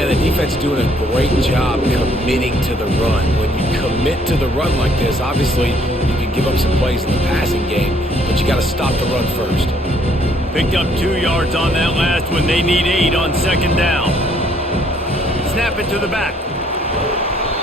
And the defense doing a great job committing to the run. When you commit to the run like this, obviously you can give up some plays in the passing game, but you got to stop the run first. Picked up 2 yards on that last one. They need 8 on 2nd down. Snap it to the back.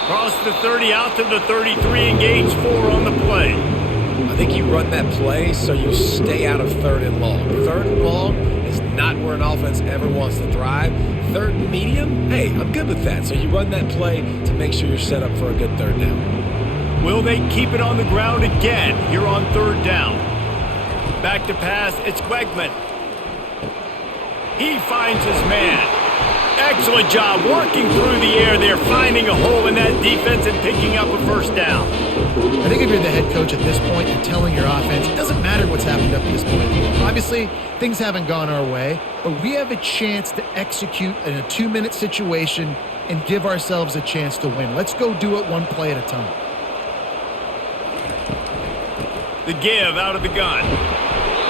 Cross the 30 out to the 33, engage 4 on the play. I think you run that play so you stay out of 3rd and long. 3rd and long is not where an offense ever wants to thrive. 3rd and medium, hey, I'm good with that. So you run that play to make sure you're set up for a good 3rd down. Will they keep it on the ground again here on 3rd down? Back to pass, it's Wegman. He finds his man. Excellent job working through the air there, finding a hole in that defense and picking up a first down. I think if you're the head coach at this point, you're telling your offense, it doesn't matter what's happened up to this point. Obviously, things haven't gone our way, but we have a chance to execute in a 2-minute situation and give ourselves a chance to win. Let's go do it one play at a time. The give out of the gun.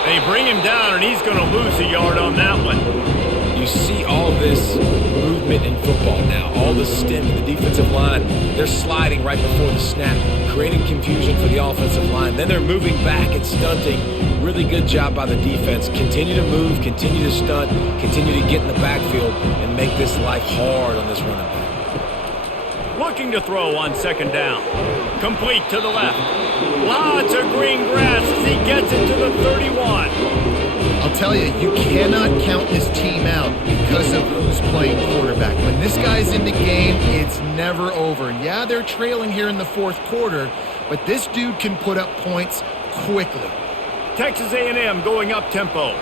They bring him down, and he's going to lose a yard on that one. You see all this movement in football now, all the stint in the defensive line. They're sliding right before the snap, creating confusion for the offensive line. Then they're moving back and stunting. Really good job by the defense. Continue to move, continue to stunt, continue to get in the backfield, and make this life hard on this running back. Looking to throw on 2nd down. Complete to the left. Lots of green grass as he gets it to the 31. I'll tell you, you cannot count this team out because of who's playing quarterback. When this guy's in the game, it's never over. And yeah, they're trailing here in the 4th quarter, but this dude can put up points quickly. Texas A&M going up tempo.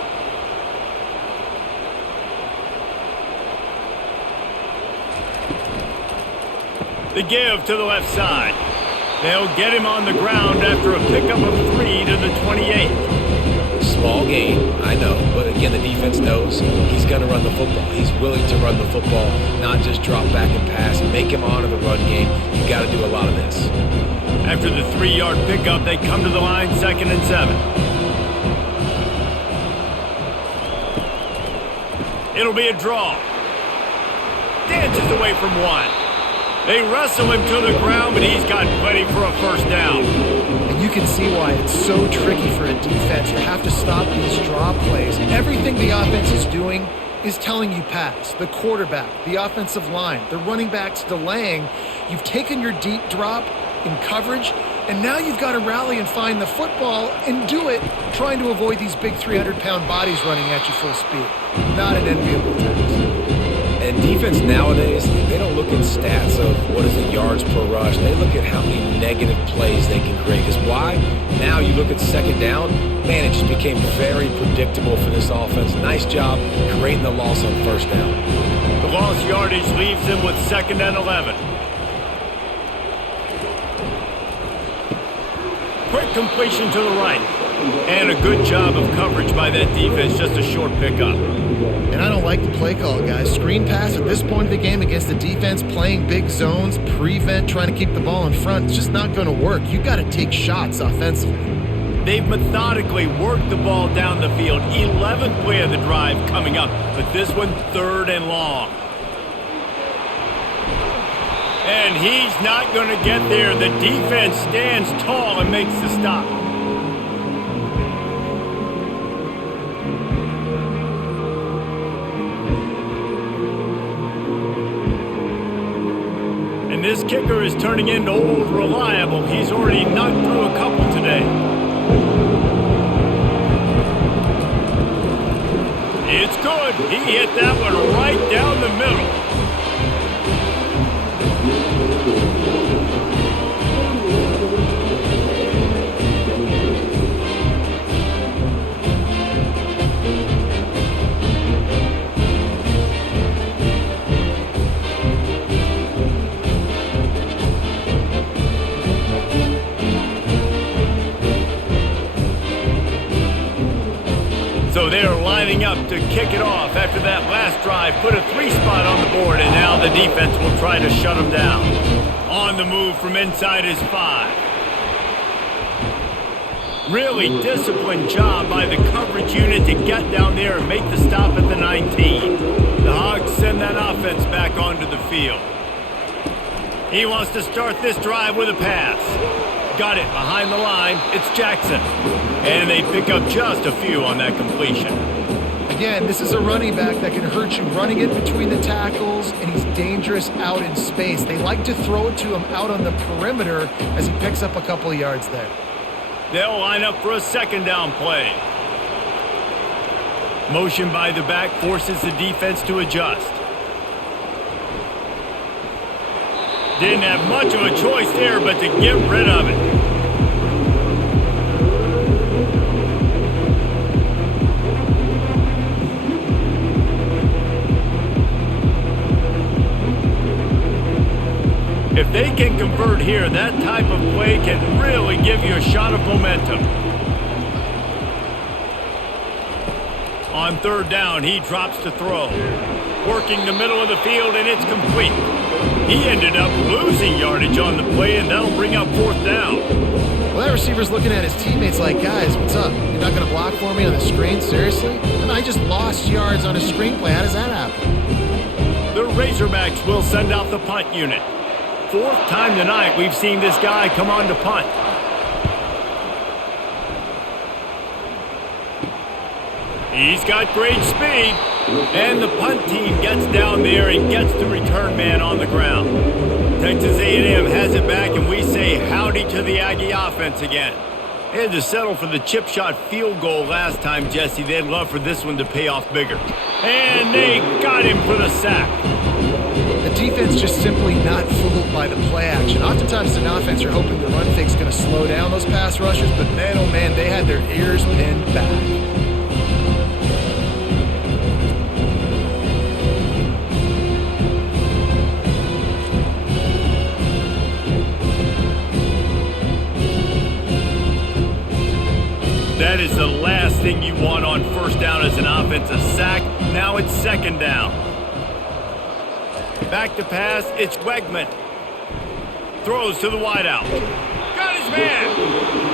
The give to the left side. They'll get him on the ground after a pickup of 3 to the 28. Small game, I know, but again, again, the defense knows he's going to run the football. He's willing to run the football, not just drop back and pass, make him honor the run game. You got to do a lot of this. After the 3-yard pickup, they come to the line, 2nd and 7. It'll be a draw. Dances away from one. They wrestle him to the ground, but he's got plenty for a first down. And you can see why it's so tricky for a defense to have to stop these draw plays. Everything the offense is doing is telling you pass. The quarterback, the offensive line, the running backs delaying. You've taken your deep drop in coverage, and now you've got to rally and find the football and do it trying to avoid these big 300-pound bodies running at you full speed. Not an enviable task. And defense nowadays, they don't look at stats of what is the yards per rush. They look at how many negative plays they can create. Because why? Now you look at 2nd down, man, it just became very predictable for this offense. Nice job creating the loss on 1st down. The lost yardage leaves them with 2nd and 11. Quick completion to the right. And a good job of coverage by that defense, just a short pickup. And I don't like the play call, guys. Screen pass at this point of the game against the defense, playing big zones, prevent, trying to keep the ball in front. It's just not going to work. You got to take shots offensively. They've methodically worked the ball down the field. 11th play of the drive coming up, but this one 3rd and long. And he's not going to get there. The defense stands tall and makes the stop. And this kicker is turning into old reliable. He's already knocked through a couple today. It's good. He hit that one right down the middle. So they're lining up to kick it off after that last drive. Put a 3-spot on the board, and now the defense will try to shut them down. On the move from inside his 5. Really disciplined job by the coverage unit to get down there and make the stop at the 19. The Hogs send that offense back onto the field. He wants to start this drive with a pass. Got it behind the line. It's Jackson. And they pick up just a few on that completion. Again, this is a running back that can hurt you running it between the tackles, and he's dangerous out in space. They like to throw it to him out on the perimeter as he picks up a couple of yards there. They'll line up for a 2nd down play. Motion by the back forces the defense to adjust. Didn't have much of a choice there but to get rid of it. If they can convert here, that type of play can really give you a shot of momentum. On 3rd down, he drops to throw. Working the middle of the field, and it's complete. He ended up losing yardage on the play, and that'll bring up 4th down. Well, that receiver's looking at his teammates like, guys, what's up? You're not going to block for me on the screen? Seriously? And I just lost yards on a screen play. How does that happen? The Razorbacks will send out the punt unit. 4th time tonight we've seen this guy come on to punt. He's got great speed. And the punt team gets down there and gets the return man on the ground. Texas A&M has it back, and we say howdy to the Aggie offense again. They had to settle for the chip shot field goal last time, Jesse. They'd love for this one to pay off bigger. And they got him for the sack. The defense just simply not fooled by the play action. Oftentimes an offense, you're hoping the run fake's going to slow down those pass rushers, but man, oh man, they had their ears pinned back. That is the last last thing you want on first down as an offensive sack. Now it's second down. Back to pass, it's Wegman. Throws to the wideout. Got his man.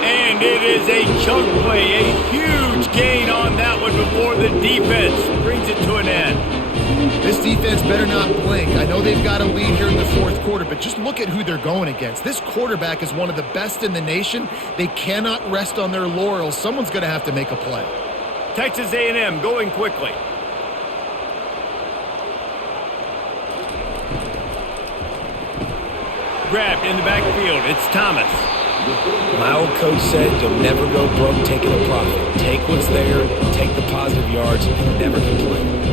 And it is a chunk play, a huge gain on that one before the defense brings it to an end. This defense better not blink. I know they've got a lead here in the fourth quarter, but just look at who they're going against. This quarterback is one of the best in the nation. They cannot rest on their laurels. Someone's going to have to make a play. Texas A&M going quickly. Grabbed in the backfield. It's Thomas. My old coach said you'll never go broke taking a profit. Take what's there, take the positive yards, and never complain.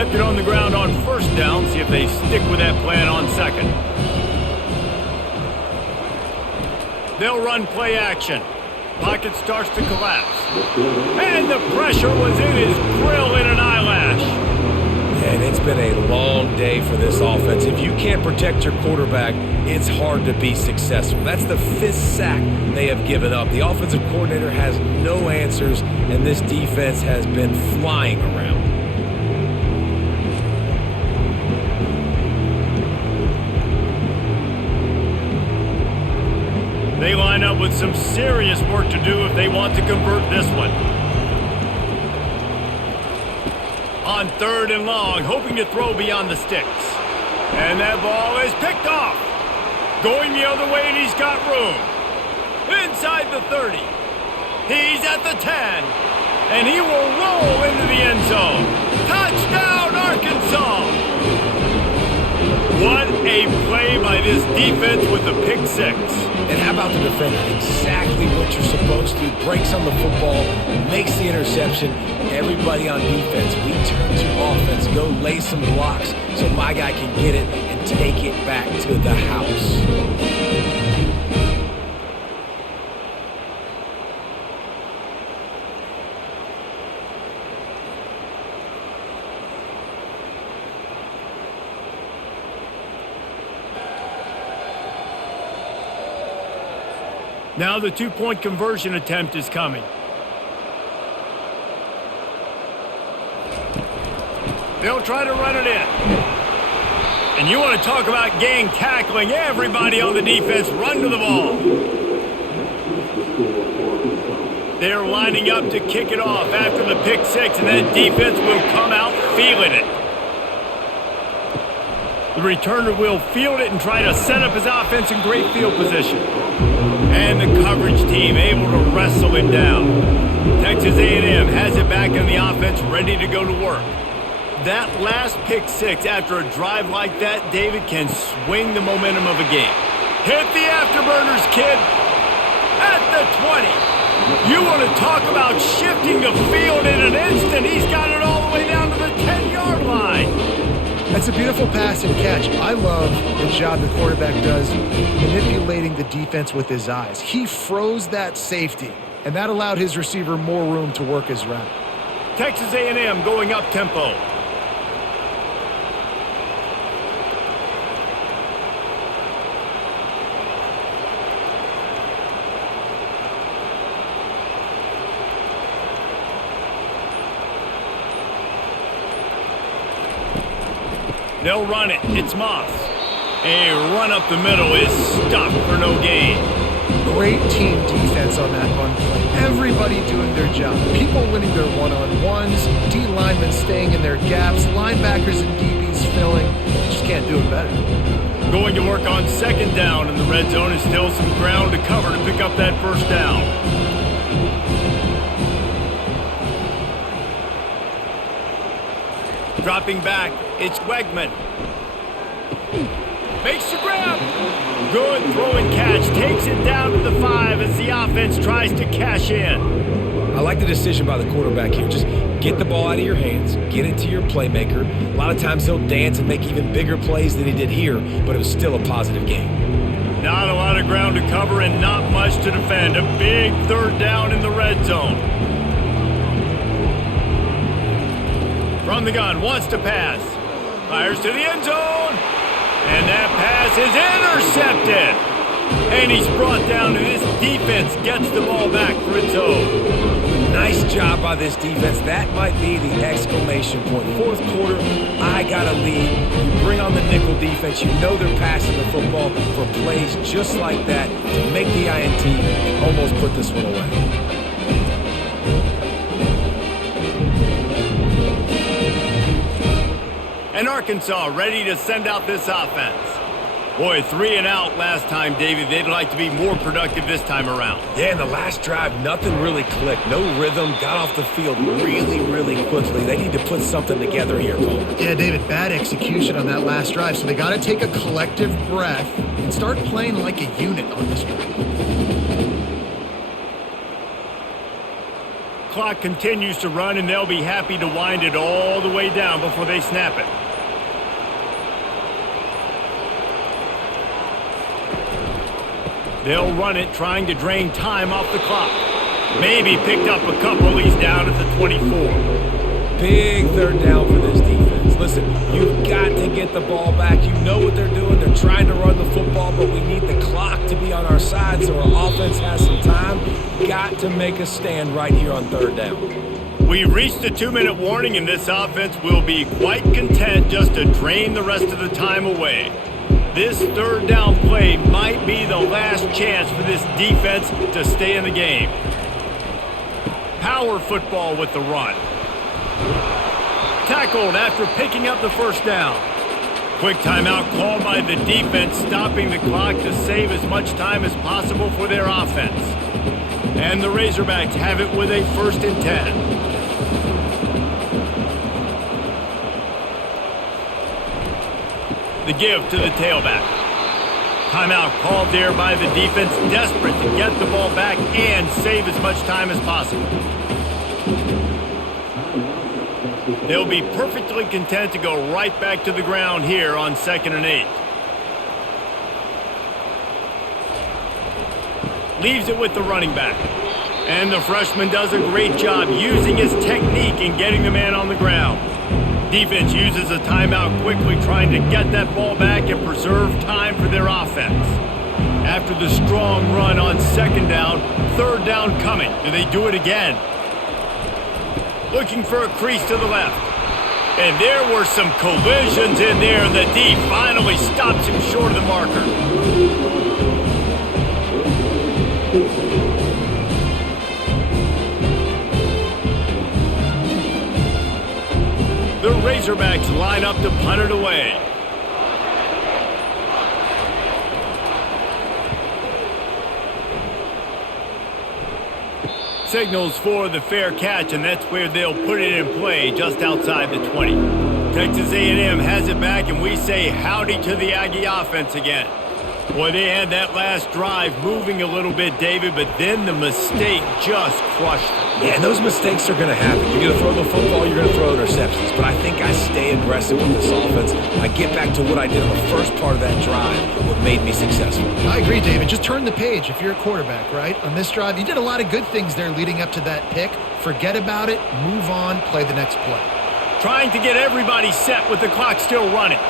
Kept it on the ground on first down. See if they stick with that plan on second. They'll run play action. Pocket starts to collapse. And the pressure was in his grill in an eyelash. And it's been a long day for this offense. If you can't protect your quarterback, it's hard to be successful. That's the 5th sack they have given up. The offensive coordinator has no answers, and this defense has been flying around. They line up with some serious work to do if they want to convert this one. On third and long, hoping to throw beyond the sticks. And that ball is picked off. Going the other way, and he's got room. Inside the 30. He's at the 10. And he will roll into the end zone. Touchdown, Arkansas! What a play by this defense with the pick six. And how about the defender? Exactly what you're supposed to. Breaks on the football, makes the interception. Everybody on defense, we turn to offense. Go lay some blocks so my guy can get it and take it back to the house. Now the two-point conversion attempt is coming. They'll try to run it in. And you want to talk about gang tackling. Everybody on the defense run to the ball. They're lining up to kick it off after the pick six, and that defense will come out feeling it. The returner will field it and try to set up his offense in great field position. And the coverage team able to wrestle him down. Texas A&M has it back in the offense, ready to go to work. That last pick six after a drive like that, David, can swing the momentum of a game. Hit the afterburners, kid. At the 20. You want to talk about shifting the field in an instant. He's got it all the way down to the 10-yard line. That's a beautiful pass and catch. I love the job the quarterback does manipulating the defense with his eyes. He froze that safety, and that allowed his receiver more room to work his route. Texas A&M going up tempo. They'll run it. It's Moss. A run up the middle is stuffed for no gain. Great team defense on that run play. Everybody doing their job. People winning their one-on-ones, D linemen staying in their gaps, linebackers and DBs filling. Just can't do it better. Going to work on second down in the red zone is still some ground to cover to pick up that first down. Dropping back, it's Wegman. Makes the grab. Good throw and catch. Takes it down to the 5 as the offense tries to cash in. I like the decision by the quarterback here. Just get the ball out of your hands, get it to your playmaker. A lot of times he'll dance and make even bigger plays than he did here, but it was still a positive game. Not a lot of ground to cover and not much to defend. A big third down in the red zone. From the gun, wants to pass. Fires to the end zone. And that pass is intercepted. And he's brought down, and this defense gets the ball back for its own. Nice job by this defense. That might be the exclamation point. Fourth quarter, I got a lead. You bring on the nickel defense. You know they're passing the football for plays just like that to make the INT and almost put this one away. And Arkansas ready to send out this offense. Boy, 3 and out last time, David. They'd like to be more productive this time around. Yeah, in the last drive, nothing really clicked. No rhythm. Got off the field really, really quickly. They need to put something together here, Cole. Yeah, David, bad execution on that last drive. So they got to take a collective breath and start playing like a unit on this drive. Clock continues to run, and they'll be happy to wind it all the way down before they snap it. They'll run it, trying to drain time off the clock. Maybe picked up a couple. He's down at the 24. Big third down for this defense. Listen, you've got to get the ball back. You know what they're doing. They're trying to run the football, but we need the clock to be on our side so our offense has some time. Got to make a stand right here on third down. We reached the 2-minute warning, and this offense will be quite content just to drain the rest of the time away. This third down play might be the last chance for this defense to stay in the game. Power football with the run. Tackled after picking up the first down. Quick timeout called by the defense, stopping the clock to save as much time as possible for their offense. And the Razorbacks have it with a 1st and 10. The give to the tailback. Timeout called there by the defense, desperate to get the ball back and save as much time as possible. They'll be perfectly content to go right back to the ground here on 2nd and 8. Leaves it with the running back. And the freshman does a great job using his technique in getting the man on the ground. Defense uses a timeout quickly, trying to get that ball back and preserve time for their offense. After the strong run on 2nd down, 3rd down coming. Do they do it again? Looking for a crease to the left. And there were some collisions in there, and the D finally stops him short of the marker. The Razorbacks line up to punt it away. Signals for the fair catch, and that's where they'll put it in play, just outside the 20. Texas A&M has it back, and we say howdy to the Aggie offense again. Boy, they had that last drive moving a little bit, David, but then the mistake just crushed them. Yeah, and those mistakes are going to happen. You're going to throw the football, you're going to throw interceptions. But I think I stay aggressive with this offense. I get back to what I did on the first part of that drive, what made me successful. I agree, David. Just turn the page if you're a quarterback, right? On this drive, you did a lot of good things there leading up to that pick. Forget about it, move on, play the next play. Trying to get everybody set with the clock still running.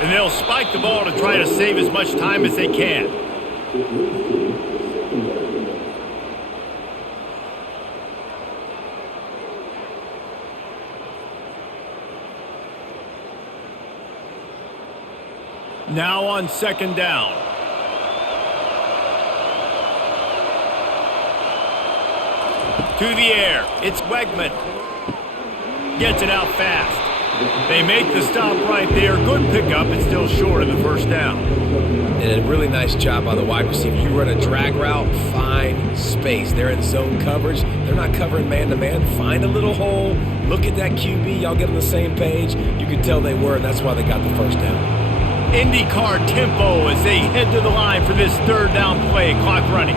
And they'll spike the ball to try to save as much time as they can. Now on 2nd down. To the air. It's Wegman. Gets it out fast. They make the stop right there. Good pickup, but still short of the 1st down. And a really nice job by the wide receiver. You run a drag route, find space. They're in zone coverage. They're not covering man-to-man. Find a little hole. Look at that QB. Y'all get on the same page. You can tell they were, and that's why they got the 1st down. IndyCar tempo as they head to the line for this 3rd down play. Clock running.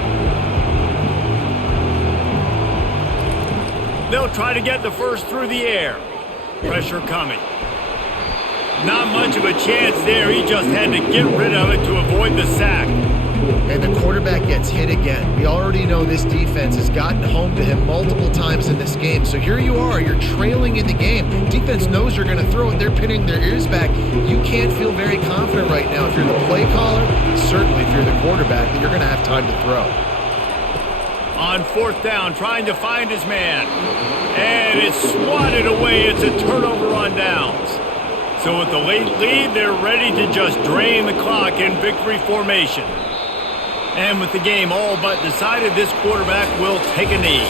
They'll try to get the first through the air. Pressure coming. Not much of a chance there. He just had to get rid of it to avoid the sack. And the quarterback gets hit again. We already know this defense has gotten home to him multiple times in this game. So here you are, you're trailing in the game. Defense knows you're going to throw it. They're pinning their ears back. You can't feel very confident right now if you're the play caller, certainly if you're the quarterback, that you're going to have time to throw. On fourth down, trying to find his man. And it's swatted away. It's a turnover on downs. So with the late lead, they're ready to just drain the clock in victory formation. And with the game all but decided, this quarterback will take a knee.